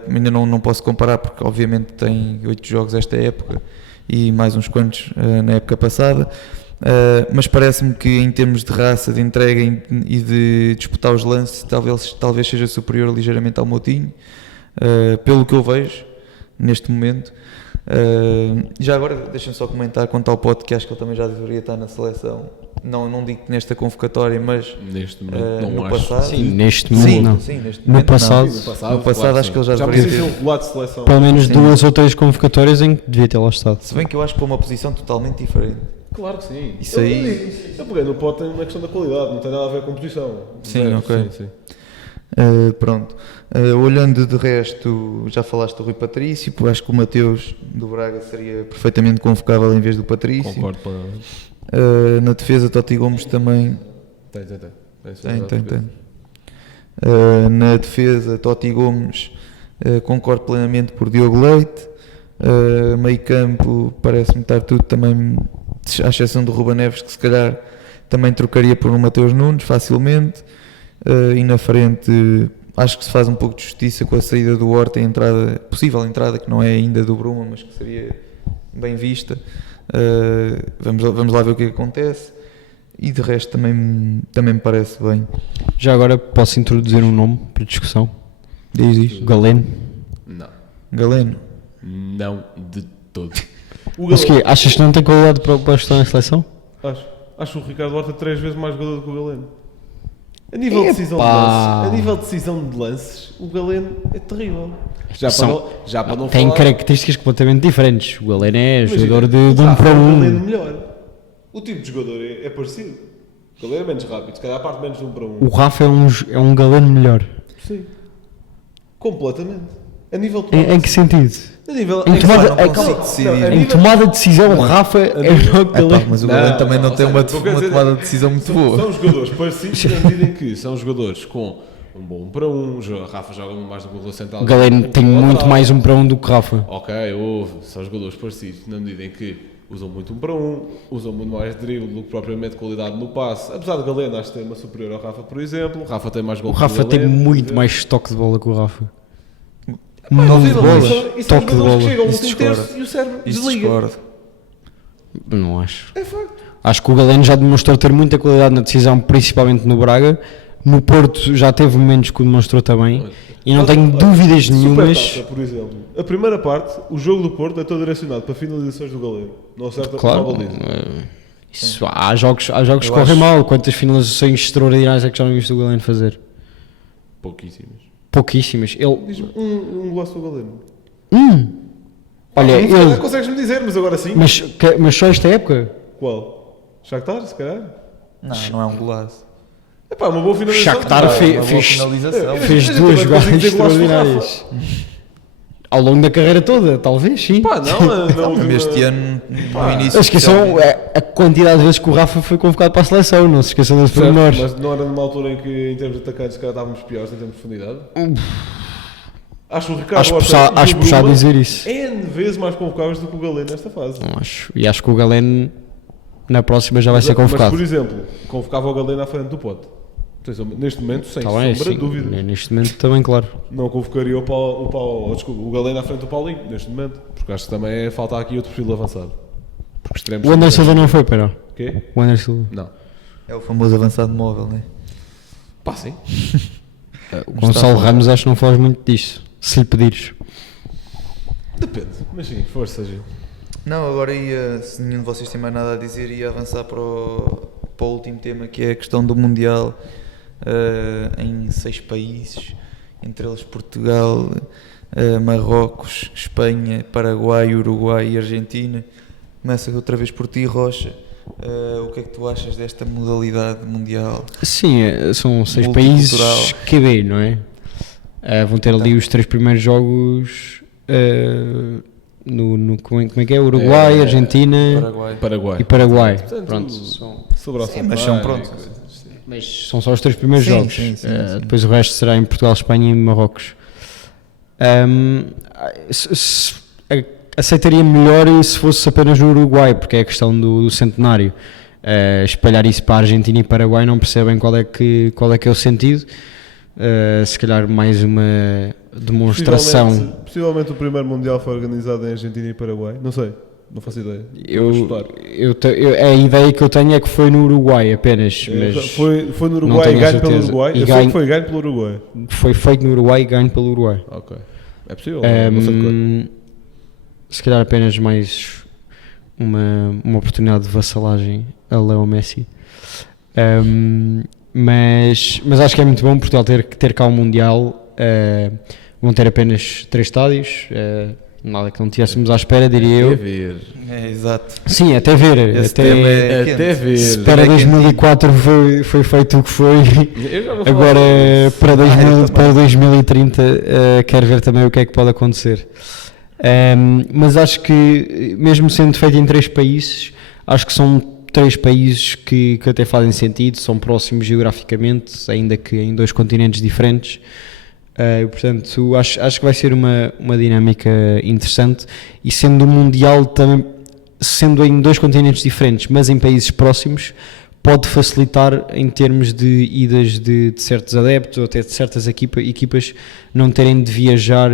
Ainda não posso comparar porque obviamente tem 8 jogos esta época e mais uns quantos na época passada. Mas parece-me que em termos de raça, de entrega e de disputar os lances, talvez seja superior ligeiramente ao Moutinho, pelo que eu vejo neste momento. Já agora deixem-me só comentar quanto ao Pote, que acho que ele também já deveria estar na seleção. Não digo que nesta convocatória, mas Neste momento, não no acho. passado. Sim, neste momento Sim, não. sim, neste No momento passado- não. Sim, no No passado acho que ele já deveria deveria ser ter. um regular de seleção. Pelo menos Sim. 2 ou 3 convocatórias em que devia ter lá estado. Se bem que eu acho que para uma posição totalmente diferente. Claro que sim. Isso Eu- aí- Eu peguei no Pote na questão da qualidade, não tem nada a ver com posição. Sim, Zero, ok. Sim. Pronto. Olhando de resto, já falaste do Rui Patrício, acho que o Mateus do Braga seria perfeitamente convocável em vez do Patrício. Concordo plenamente. Na defesa, Totti Gomes também Tem. tem. Na defesa, Totti Gomes, concordo plenamente por Diogo Leite. Meio campo, parece-me estar tudo também, à exceção do Ruben Neves, que se calhar também trocaria por um Mateus Nunes facilmente. E na frente, acho que se faz um pouco de justiça com a saída do Horta e a entrada, possível entrada, que não é ainda do Bruma, mas que seria bem vista. Vamos lá ver o que acontece. E de resto também me parece bem. Já agora posso introduzir um nome para discussão? Diz. Galeno. Não. Galeno. Não de todo. Mas que achas que não tem qualidade para estar na seleção? Acho o Ricardo Horta 3 vezes mais jogador do que o Galeno. A nível de decisão de Epá. lances, o Galeno é terrível. Já para não Tem falar... características completamente diferentes. O Galeno é Imagina, jogador de o 1 Rafa para é um Galeno 1. melhor. O tipo de jogador é parecido. O Galeno é menos rápido, se calhar parte menos de 1 para 1. O Rafa é um Galeno melhor. Sim. Completamente. A nível de Em que sentido? A nível... Em tomada- não consigo decidir. a Em nível- tomada de decisão, o Rafa é melhor que o Galeno. Mas o Não, Galeno também não ou tem seja, uma o que eu quero dizer tomada é- de decisão muito São boa. jogadores parecidos na medida em que são jogadores com um bom 1 para 1, o Rafa joga mais do que o central. O Galeno tem muito mais 1 para 1 do que o Rafa. Ok, são jogadores parecidos na medida em que usam muito 1 para 1, usam muito mais drible do que propriamente qualidade no passe. Apesar de Galeno acho que ter uma superior ao Rafa, por exemplo. O Rafa tem mais gol O que Rafa tem Galeno, por muito exemplo. mais toque de bola que o Rafa. Pá, Muito viram, bola. isso são Toque de jogadores que bola. chegam ao Isso último discordo. terço e o cérebro Isso desliga. discordo. Não acho. É facto. Acho que o Galeno já demonstrou ter muita qualidade na decisão, principalmente no Braga. No Porto já teve momentos que o demonstrou também. E não tenho dúvidas nenhumas. Supertaça, por exemplo. A primeira parte, o jogo do Porto é todo direcionado para finalizações do Galeno. Não acerta Claro. para a baliza. Isso, há jogos que Eu correm acho- mal. Quantas finalizações extraordinárias é que já não viste o Galeno fazer? Pouquíssimas. Pouquíssimas. Ele. Diz-me um golaço do Galeno. Olha, Se calhar ele. consegues-me dizer, mas agora sim. Mas só esta época? Qual? Shakhtar, se calhar? Não é um golaço. É pá, uma boa finalização. Shakhtar Pá, fez- Uma boa finalização. Fez eu duas também jogadas consigo dizer golaço do extraordinárias. Ao longo da carreira toda, talvez, sim. Pá, não, Mas este ano, no Pá, início. Não se esqueçam a quantidade de vezes que o Rafa foi convocado para a seleção, não se esqueçam desse Certo, pormenor. mas não era numa altura em que, em termos de atacantes, se calhar estávamos piores em termos de profundidade. Acho o Ricardo Acho Horta puxado, e o acho puxado Bruma dizer isso. N vezes mais convocáveis do que o Galeno nesta fase. Não acho. E acho que o Galeno na próxima já vai ser Mas, convocado. por exemplo, convocava o Galeno à frente do Pote. Neste momento, sem Está bem, sombra sim. de dúvida. Neste momento também, claro. Não convocaria o Galeno à frente do Paulinho, neste momento. Porque acho que também é falta aqui outro perfil avançado. Porque extremos O Anderson são- Silva não foi, pera. Quê? O Anderson Silva. Não. É o famoso avançado móvel, né? Pá, sim. O Gonçalo Ramos acho que não faz muito disso. Se lhe pedires. Depende. Mas sim, força, Gil. Não, agora ia, se nenhum de vocês tem mais nada a dizer, ia avançar para o último tema, que é a questão do Mundial em 6 países, entre eles Portugal, Marrocos, Espanha, Paraguai, Uruguai e Argentina. Começa outra vez por ti, Rocha. O que é que tu achas desta modalidade mundial? Sim, são 6 Multicultural. países QB, não é? Vão ter ali os 3 primeiros jogos como é que é? Uruguai, Argentina Paraguai. e Paraguai. Portanto, Pronto, sobre Sim, mas são pronto. mas são só os 3 primeiros Sim, jogos. sim. Depois o resto será em Portugal, Espanha e Marrocos. Aceitaria melhor se fosse apenas no Uruguai, porque é a questão do centenário. Espalhar isso para a Argentina e Paraguai não percebem qual é que é o sentido. Se calhar mais uma demonstração. Possivelmente o primeiro Mundial foi organizado em Argentina e Paraguai. Não sei, não faço ideia. A ideia que eu tenho é que foi no Uruguai apenas. Mas foi no Uruguai e ganho pelo Uruguai. Eu sei que foi ganho pelo Uruguai. Foi feito no Uruguai e ganho pelo Uruguai. Ok. É possível, não sei de cor. Se calhar apenas mais uma oportunidade de vassalagem a Leo Messi. Mas acho que é muito bom Portugal ter cá um Mundial. Vão ter apenas 3 estádios. Nada que não tivéssemos à espera, diria eu. Até ver. Exato. Sim, até ver. Até ver. Se para 2004 foi feito o que foi, agora para 2030 quero ver também o que é que pode acontecer. Mas acho que, mesmo sendo feito em 3 países, acho que são 3 países que até fazem sentido, são próximos geograficamente, ainda que em 2 continentes diferentes. Portanto, acho que vai ser uma dinâmica interessante, e sendo um Mundial também, sendo em 2 continentes diferentes, mas em países próximos, pode facilitar em termos de idas de certos adeptos ou até de certas equipas não terem de viajar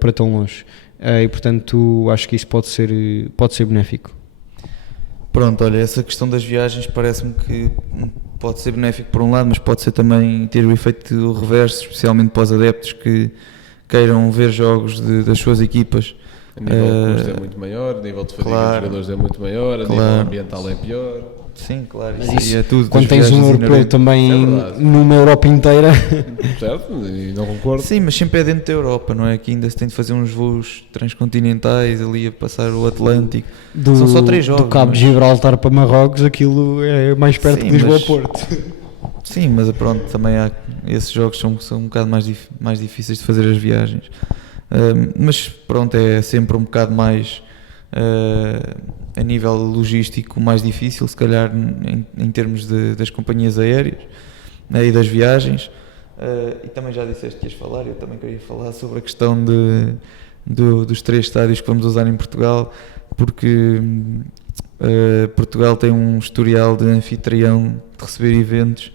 para tão longe. E portanto acho que isso pode ser benéfico. Pronto, olha, essa questão das viagens parece-me que pode ser benéfico por um lado, mas pode ser também ter o efeito reverso, especialmente para os adeptos que queiram ver jogos das suas equipas. A nível de custo é muito maior, a nível de fadiga dos jogadores é muito maior, a nível ambiental é pior. Sim, claro. Mas isso é tudo. Quando tens um europeu também numa Europa inteira. Certo, e não concordo. Sim, mas sempre é dentro da Europa, não é? Que ainda se tem de fazer uns voos transcontinentais ali a passar o Atlântico. São só 3 jogos. Do Cabo de Gibraltar para Marrocos, aquilo é mais perto de Lisboa ao Porto. Sim, mas pronto, também há esses jogos são um bocado mais difíceis de fazer as viagens. Mas pronto, é sempre um bocado mais a nível logístico mais difícil, se calhar em termos das companhias aéreas e das viagens. E também já disseste que ias falar, eu também queria falar sobre a questão dos 3 estádios que vamos usar em Portugal, porque Portugal tem um historial de anfitrião, de receber eventos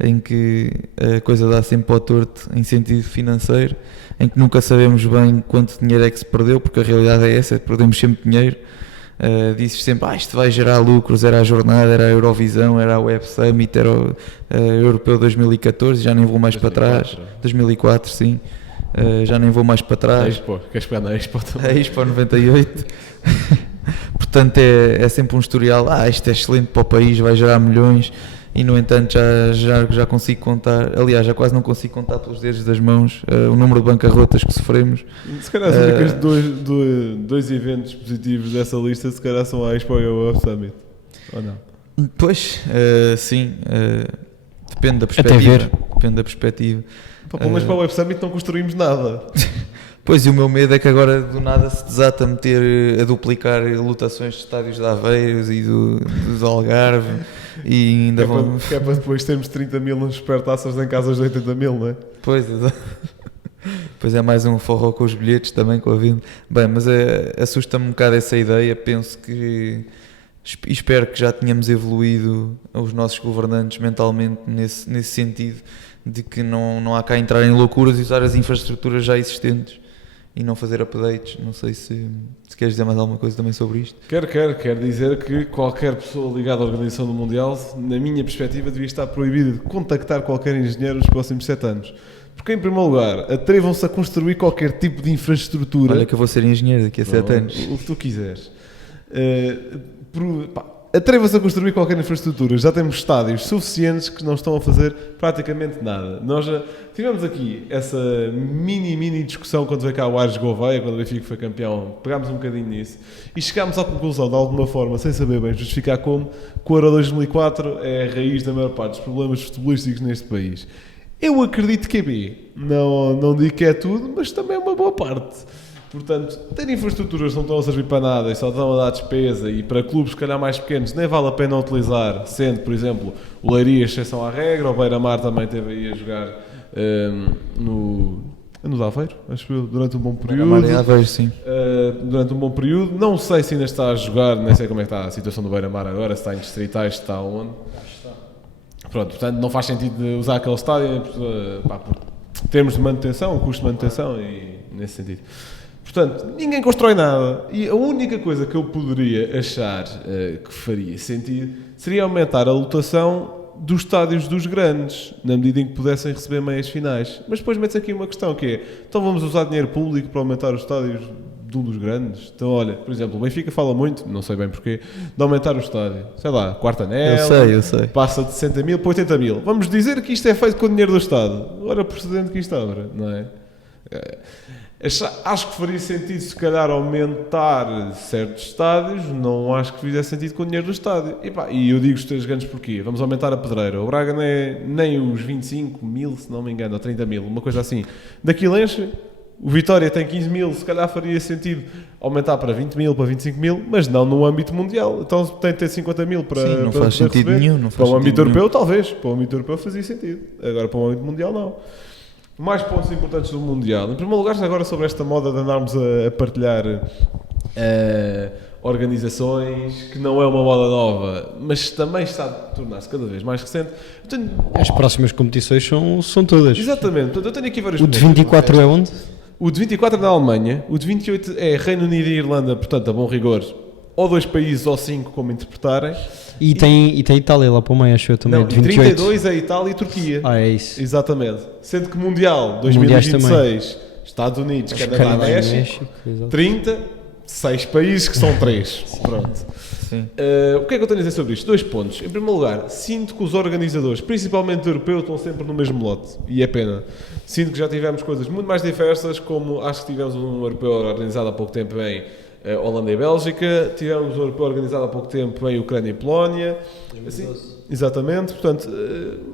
em que a coisa dá sempre ao torto em sentido financeiro, em que nunca sabemos bem quanto dinheiro é que se perdeu, porque a realidade é essa, perdemos sempre dinheiro. Dizes sempre, isto vai gerar lucros, era a jornada, era a Eurovisão, era a Web Summit, era o Europeu 2014, já nem vou mais 2004, para trás, 2004 sim, já nem vou mais para trás. Expo, queres pegar na Expo também? A Expo 98. Portanto é sempre um historial, isto é excelente para o país, vai gerar milhões, e no entanto já consigo contar, aliás já quase não consigo contar pelos dedos das mãos o número de bancarrotas que sofremos. Se calhar os únicos dois eventos positivos dessa lista, se calhar são a Expo e o Web Summit, ou não? Pois, sim, depende da perspectiva. Depende da perspectiva. Mas para o Web Summit não construímos nada. Pois, e o meu medo é que agora do nada se desata a meter a duplicar lotações de estádios de Aveiros e dos Algarve, e ainda que é para depois termos 30 mil supertaças em casas de 80 mil, não é? Pois, exato. Pois é, mais um forró com os bilhetes também, com a vinda. Bem, mas assusta-me um bocado essa ideia. Penso que, espero que já tenhamos evoluído os nossos governantes mentalmente nesse sentido, de que não há cá entrar em loucuras e usar as infraestruturas já existentes e não fazer updates. Não sei se queres dizer mais alguma coisa também sobre isto. Quero dizer que qualquer pessoa ligada à organização do Mundial, na minha perspectiva, devia estar proibido de contactar qualquer engenheiro nos próximos 7 anos. Porque, em primeiro lugar, atrevam-se a construir qualquer tipo de infraestrutura. Olha que eu vou ser engenheiro daqui a 7 anos. O que tu quiseres. atreva-se a construir qualquer infraestrutura. Já temos estádios suficientes que não estão a fazer praticamente nada. Nós já tivemos aqui essa mini discussão quando veio cá o Ares Gouveia, quando o Benfica foi campeão. Pegámos um bocadinho nisso e chegámos à conclusão, de alguma forma, sem saber bem justificar como, que o Euro 2004 é a raiz da maior parte dos problemas futebolísticos neste país. Eu acredito que é B. Não digo que é tudo, mas também é uma boa parte. Portanto, ter infraestruturas que não estão a servir para nada e só estão a dar despesa, e para clubes, se calhar, mais pequenos, nem vale a pena utilizar, sendo, por exemplo, o Leiria exceção à regra, o Beira-Mar também esteve aí a jogar no Aveiro, acho eu, durante um bom período. Aveiro, sim. Durante um bom período. Não sei se ainda está a jogar, nem sei como é que está a situação do Beira-Mar agora, se está em distritais, se está onde. Pronto, portanto, não faz sentido usar aquele estádio por termos de manutenção, custo de manutenção, e nesse sentido. Portanto, ninguém constrói nada, e a única coisa que eu poderia achar que faria sentido seria aumentar a lotação dos estádios dos grandes, na medida em que pudessem receber meias finais. Mas depois mete-se aqui uma questão que é, então vamos usar dinheiro público para aumentar os estádios de um dos grandes? Então olha, por exemplo, o Benfica fala muito, não sei bem porquê, de aumentar o estádio. Sei lá, quarto anel, eu sei. Passa de 60 mil para 80 mil. Vamos dizer que isto é feito com o dinheiro do Estado. Agora procedente que isto abra, não é? Acho que faria sentido, se calhar, aumentar certos estádios. Não acho que fizesse sentido com o dinheiro do estádio. E eu digo os três grandes porquê. Vamos aumentar a pedreira. O Braga não é nem os 25 mil, se não me engano, ou 30 mil, uma coisa assim. Daquilo enche. O Vitória tem 15 mil, se calhar faria sentido aumentar para 20 mil, para 25 mil, mas não no âmbito mundial. Então tem de ter 50 mil para... Sim, não para faz sentido receber. nenhum. Para o âmbito europeu, talvez. Para o âmbito europeu fazia sentido. Agora, para o âmbito mundial, não. Mais pontos importantes do Mundial. Em primeiro lugar, agora sobre esta moda de andarmos a partilhar organizações, que não é uma moda nova, mas também está a tornar-se cada vez mais recente. As próximas competições são todas. Exatamente. Portanto, eu tenho aqui vários... O de 24 é onde? O de 24 é na Alemanha, o de 28 é Reino Unido e Irlanda, portanto, a bom rigor, ou 2 países ou 5, como interpretarem. E tem Itália lá para o meio, acho eu também. Não, de e 28. 32 é Itália e Turquia. É isso. Exatamente. Sendo que Mundial 2026, Estados Unidos, Canadá, México, 30, 6 países que são 3. Pronto. Sim. O que é que eu tenho a dizer sobre isto? 2 pontos. Em primeiro lugar, sinto que os organizadores, principalmente europeus, estão sempre no mesmo lote. E é pena. Sinto que já tivemos coisas muito mais diversas, como acho que tivemos um europeu organizado há pouco tempo em Holanda e Bélgica, tivemos um europeu organizado há pouco tempo em Ucrânia e Polónia. Assim, exatamente, portanto,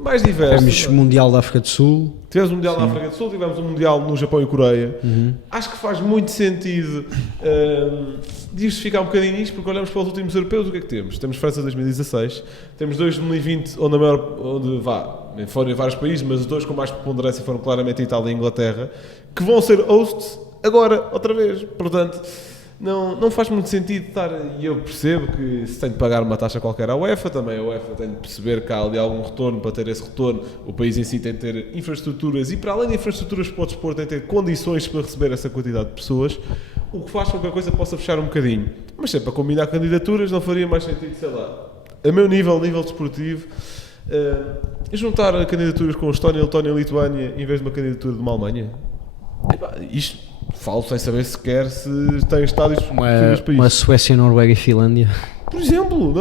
mais diversos. Tivemos o Mundial da África do Sul. Tivemos o Mundial na África do Sul, tivemos o Mundial no Japão e Coreia. Acho que faz muito sentido diversificar um bocadinho isto, porque olhamos para os últimos europeus, o que é que temos? Temos França 2016, temos 2 de 2020, onde foram em vários países, mas os 2 com mais preponderância foram claramente a Itália e a Inglaterra, que vão ser hosts agora, outra vez. Portanto, não faz muito sentido estar, e eu percebo que se tem de pagar uma taxa qualquer à UEFA, também a UEFA tem de perceber que há ali algum retorno. Para ter esse retorno, o país em si tem de ter infraestruturas, e para além de infraestruturas para o desporto, tem de ter condições para receber essa quantidade de pessoas, o que faz com que a coisa possa fechar um bocadinho. Mas se é para combinar candidaturas, não faria mais sentido, sei lá, a meu nível desportivo, juntar candidaturas com Estónia, Letónia e Lituânia em vez de uma candidatura de uma Alemanha? Isto falo sem saber sequer se tem estádios nos países. Uma Suécia, Noruega e Finlândia. Por exemplo,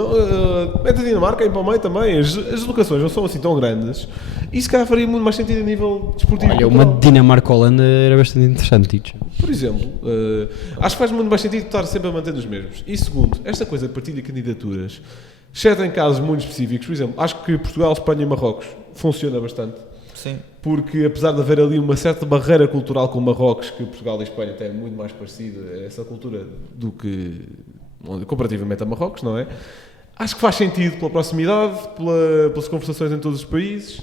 mete a Dinamarca aí para o meio também. As locações não são assim tão grandes, e se calhar faria muito mais sentido a nível desportivo. Olha, uma Dinamarca-Holanda era bastante interessante, Ticho. Por exemplo, acho que faz muito mais sentido estar sempre a manter os mesmos. E segundo, esta coisa de partilha de candidaturas, exceto em casos muito específicos, por exemplo, acho que Portugal, Espanha e Marrocos funciona bastante. Sim. Porque apesar de haver ali uma certa barreira cultural com Marrocos, que Portugal e Espanha têm muito mais parecida a essa cultura do que comparativamente a Marrocos, não é? Acho que faz sentido pela proximidade, pelas conversações em todos os países.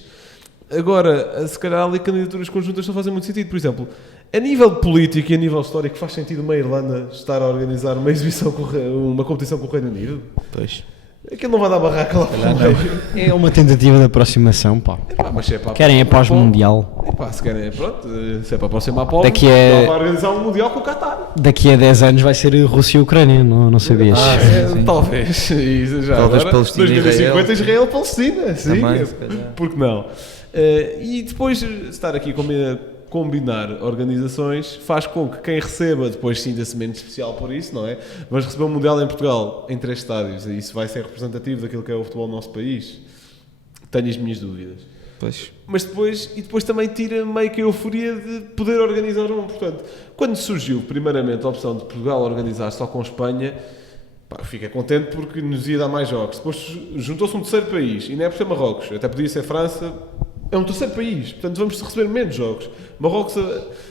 Agora, se calhar ali candidaturas conjuntas não fazem muito sentido. Por exemplo, a nível político e a nível histórico, faz sentido uma Irlanda estar a organizar uma exibição, uma competição com o Reino Unido? Pois. Aquilo não vai dar barraca lá para É uma tentativa de aproximação, pá. Mas se é para Querem é pós-mundial. Se querem, pronto, se é para aproximar a Daqui a... vai organizar um mundial com o Qatar. Daqui a 10 anos vai ser Rússia e Ucrânia, não sabias? Sim. Talvez. Já Talvez agora, Palestina e 2050 Israel e Palestina. Sim, Também, se calhar. porque não? E depois estar aqui combinar organizações faz com que quem receba depois sinta-se menos especial por isso, não é? Mas receber um Mundial em Portugal em 3 estádios, e isso vai ser representativo daquilo que é o futebol do nosso país? Tenho as minhas dúvidas. Pois. Mas depois também tira meio que a euforia de poder organizar um. Portanto, quando surgiu primeiramente a opção de Portugal organizar só com Espanha, fiquei contente porque nos ia dar mais jogos. Depois juntou-se um terceiro país, e não é por ser Marrocos, até podia ser França. É um terceiro país, portanto vamos receber menos jogos. Marrocos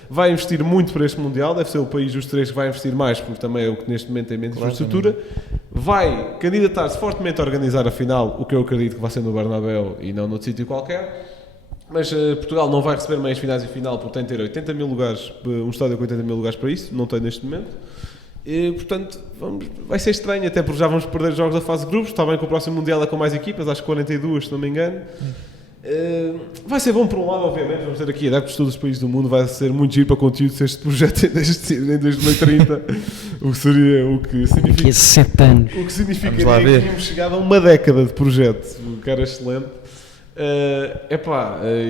vai investir muito para este Mundial, deve ser o país dos 3 que vai investir mais, porque também é o que neste momento tem menos infraestrutura. Vai candidatar-se fortemente a organizar a final, o que eu acredito que vai ser no Bernabéu e não noutro sítio qualquer. Mas Portugal não vai receber meias finais e final, porque tem de ter 80 mil lugares, um estádio com 80 mil lugares para isso, não tem neste momento. E, portanto, vai ser estranho, até porque já vamos perder jogos da fase de grupos. Está bem que o próximo Mundial é com mais equipas, acho que 42, se não me engano. Vai ser bom por um lado, obviamente, vamos ter aqui adeptos de todos os países do mundo, vai ser muito giro para conteúdo se este projeto em 2030, o que significa... Daqui a 7 anos. O que significaria que tínhamos chegado a uma década de projeto, o que era excelente.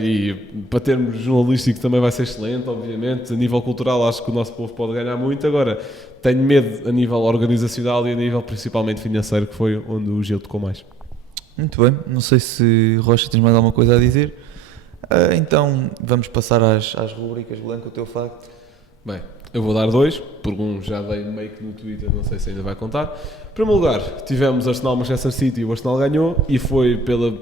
E para termos jornalístico também vai ser excelente, obviamente. A nível cultural acho que o nosso povo pode ganhar muito. Agora, tenho medo a nível organizacional e a nível principalmente financeiro, que foi onde o Gil tocou mais. Muito bem, não sei se Rocha tens mais alguma coisa a dizer. Então vamos passar às rubricas. Blanco, o teu facto. Bem, eu vou dar 2, porque um já dei meio que no Twitter, não sei se ainda vai contar. Em primeiro lugar, tivemos Arsenal-Manchester City e o Arsenal ganhou, e foi pela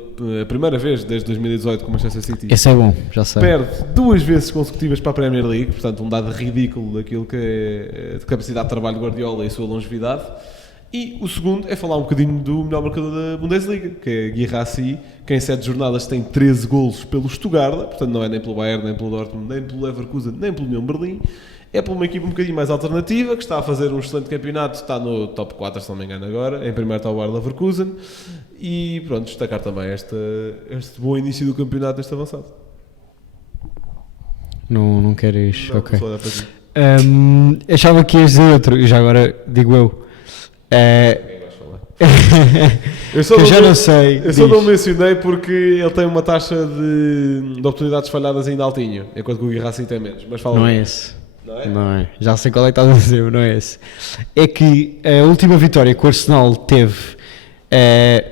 primeira vez desde 2018 que o Manchester City Esse é bom, já sei. perde 2 vezes consecutivas para a Premier League, portanto um dado ridículo daquilo que é de capacidade de trabalho de Guardiola e a sua longevidade. E o segundo é falar um bocadinho do melhor marcador da Bundesliga, que é Guirassy, que em 7 jornadas tem 13 golos pelo Stuttgart, portanto não é nem pelo Bayern, nem pelo Dortmund, nem pelo Leverkusen, nem pelo União Berlim. É por uma equipa um bocadinho mais alternativa, que está a fazer um excelente campeonato, está no top 4, se não me engano agora, em primeiro está o Bayer Leverkusen. E pronto, destacar também este bom início do campeonato deste avançado. Não queres? Não, ok. só olhar para ti. Achava que ias dizer outro, e já agora digo eu. Eu só não sei. Eu só não mencionei porque ele tem uma taxa de oportunidades falhadas ainda altinho, enquanto que o Guirassy tem menos. Mas fala. Não é esse. Não é? Não é. Já sei qual é que estás a dizer, não é esse. É que a última vitória que o Arsenal teve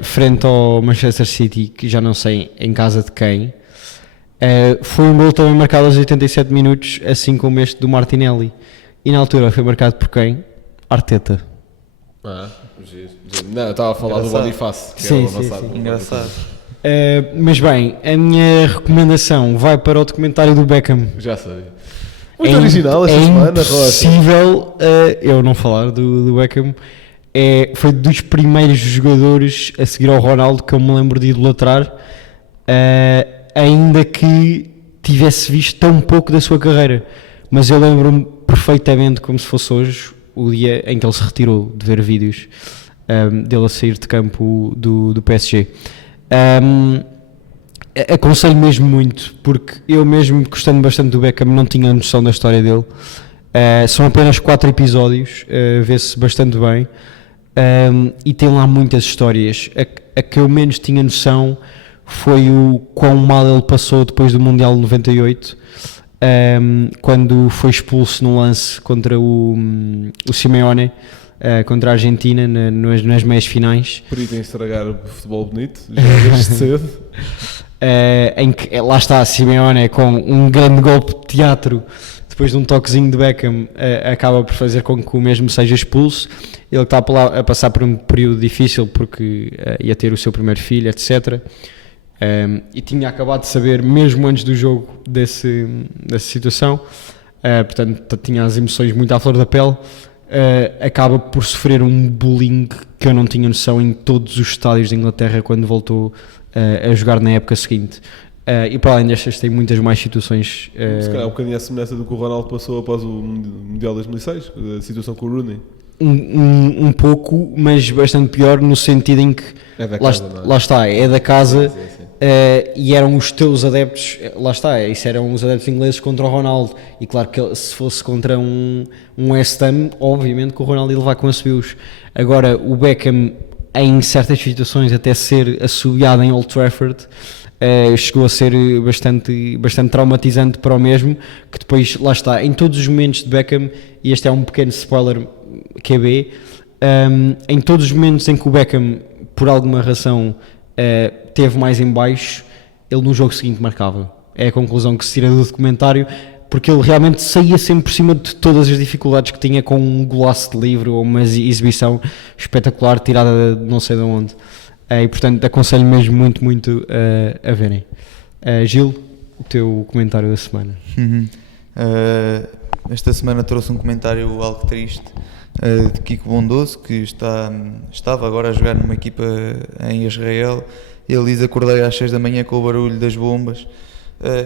frente ao Manchester City, que já não sei em casa de quem, foi um gol também marcado aos 87 minutos, assim como este do Martinelli. E na altura foi marcado por quem? Arteta. Giro. Não, eu estava a falar Engraçado. do Boniface, que Sim, é o sim, avançado. sim. Engraçado. Mas bem, a minha recomendação vai para o documentário do Beckham. Já sabia. Muito original esta semana, Rocha. É impossível eu não falar do Beckham. Foi dos primeiros jogadores a seguir ao Ronaldo que eu me lembro de idolatrar, ainda que tivesse visto tão pouco da sua carreira. Mas eu lembro-me perfeitamente, como se fosse hoje, o dia em que ele se retirou de ver vídeos dele a sair de campo do PSG. Aconselho mesmo muito, porque eu mesmo, gostando bastante do Beckham, não tinha noção da história dele. São apenas 4 episódios, vê-se bastante bem, e tem lá muitas histórias. A que eu menos tinha noção foi o quão mal ele passou depois do Mundial de 98, quando foi expulso no lance contra o Simeone, contra a Argentina nas meias finais. Perito em estragar o futebol bonito, já desde cedo. Em que lá está a Simeone com um grande golpe de teatro, depois de um toquezinho de Beckham, acaba por fazer com que o mesmo seja expulso. Ele está a passar por um período difícil porque ia ter o seu primeiro filho, etc. E tinha acabado de saber, mesmo antes do jogo, dessa situação. Portanto, tinha as emoções muito à flor da pele. Acaba por sofrer um bullying que eu não tinha noção em todos os estádios de Inglaterra quando voltou a jogar na época seguinte. E para além destas tem muitas mais situações. Se calhar um bocadinho a semelhança do que o Ronaldo passou após o Mundial 2006, a situação com o Rooney. Um pouco, mas bastante pior no sentido em que É da casa, não é? lá está, é da casa. Sim. E eram os teus adeptos, lá está, isso eram os adeptos ingleses contra o Ronaldo, e claro que se fosse contra um West Ham, obviamente que o Ronaldo ia levar com assobios. Agora o Beckham, em certas situações, até ser assobiado em Old Trafford, chegou a ser bastante traumatizante para o mesmo, que depois, lá está, em todos os momentos de Beckham, e este é um pequeno spoiler QB, em todos os momentos em que o Beckham, por alguma razão, teve mais em baixo, ele no jogo seguinte marcava. É a conclusão que se tira do documentário, porque ele realmente saía sempre por cima de todas as dificuldades que tinha, com um golaço de livre ou uma exibição espetacular tirada de não sei de onde. E portanto aconselho mesmo muito a verem. Gil, o teu comentário da semana. Esta semana trouxe um comentário algo triste de Kiko Bondoso, que estava agora a jogar numa equipa em Israel. Ele diz: acordei às 6 da manhã com o barulho das bombas,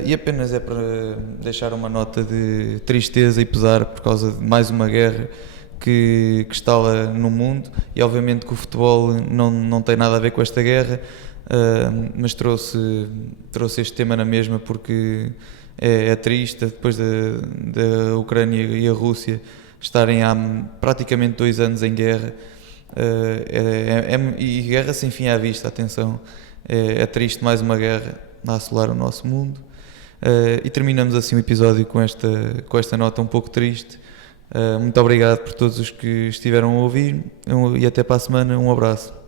e apenas é para deixar uma nota de tristeza e pesar por causa de mais uma guerra que estala no mundo. E obviamente que o futebol não tem nada a ver com esta guerra, mas trouxe este tema na mesma porque é triste, depois da Ucrânia e a Rússia estarem há praticamente 2 anos em guerra, e guerra sem fim à vista, atenção, é triste mais uma guerra a assolar o nosso mundo. E terminamos assim o episódio com esta nota um pouco triste. Muito obrigado por todos os que estiveram a ouvir, e até para a semana. Um abraço.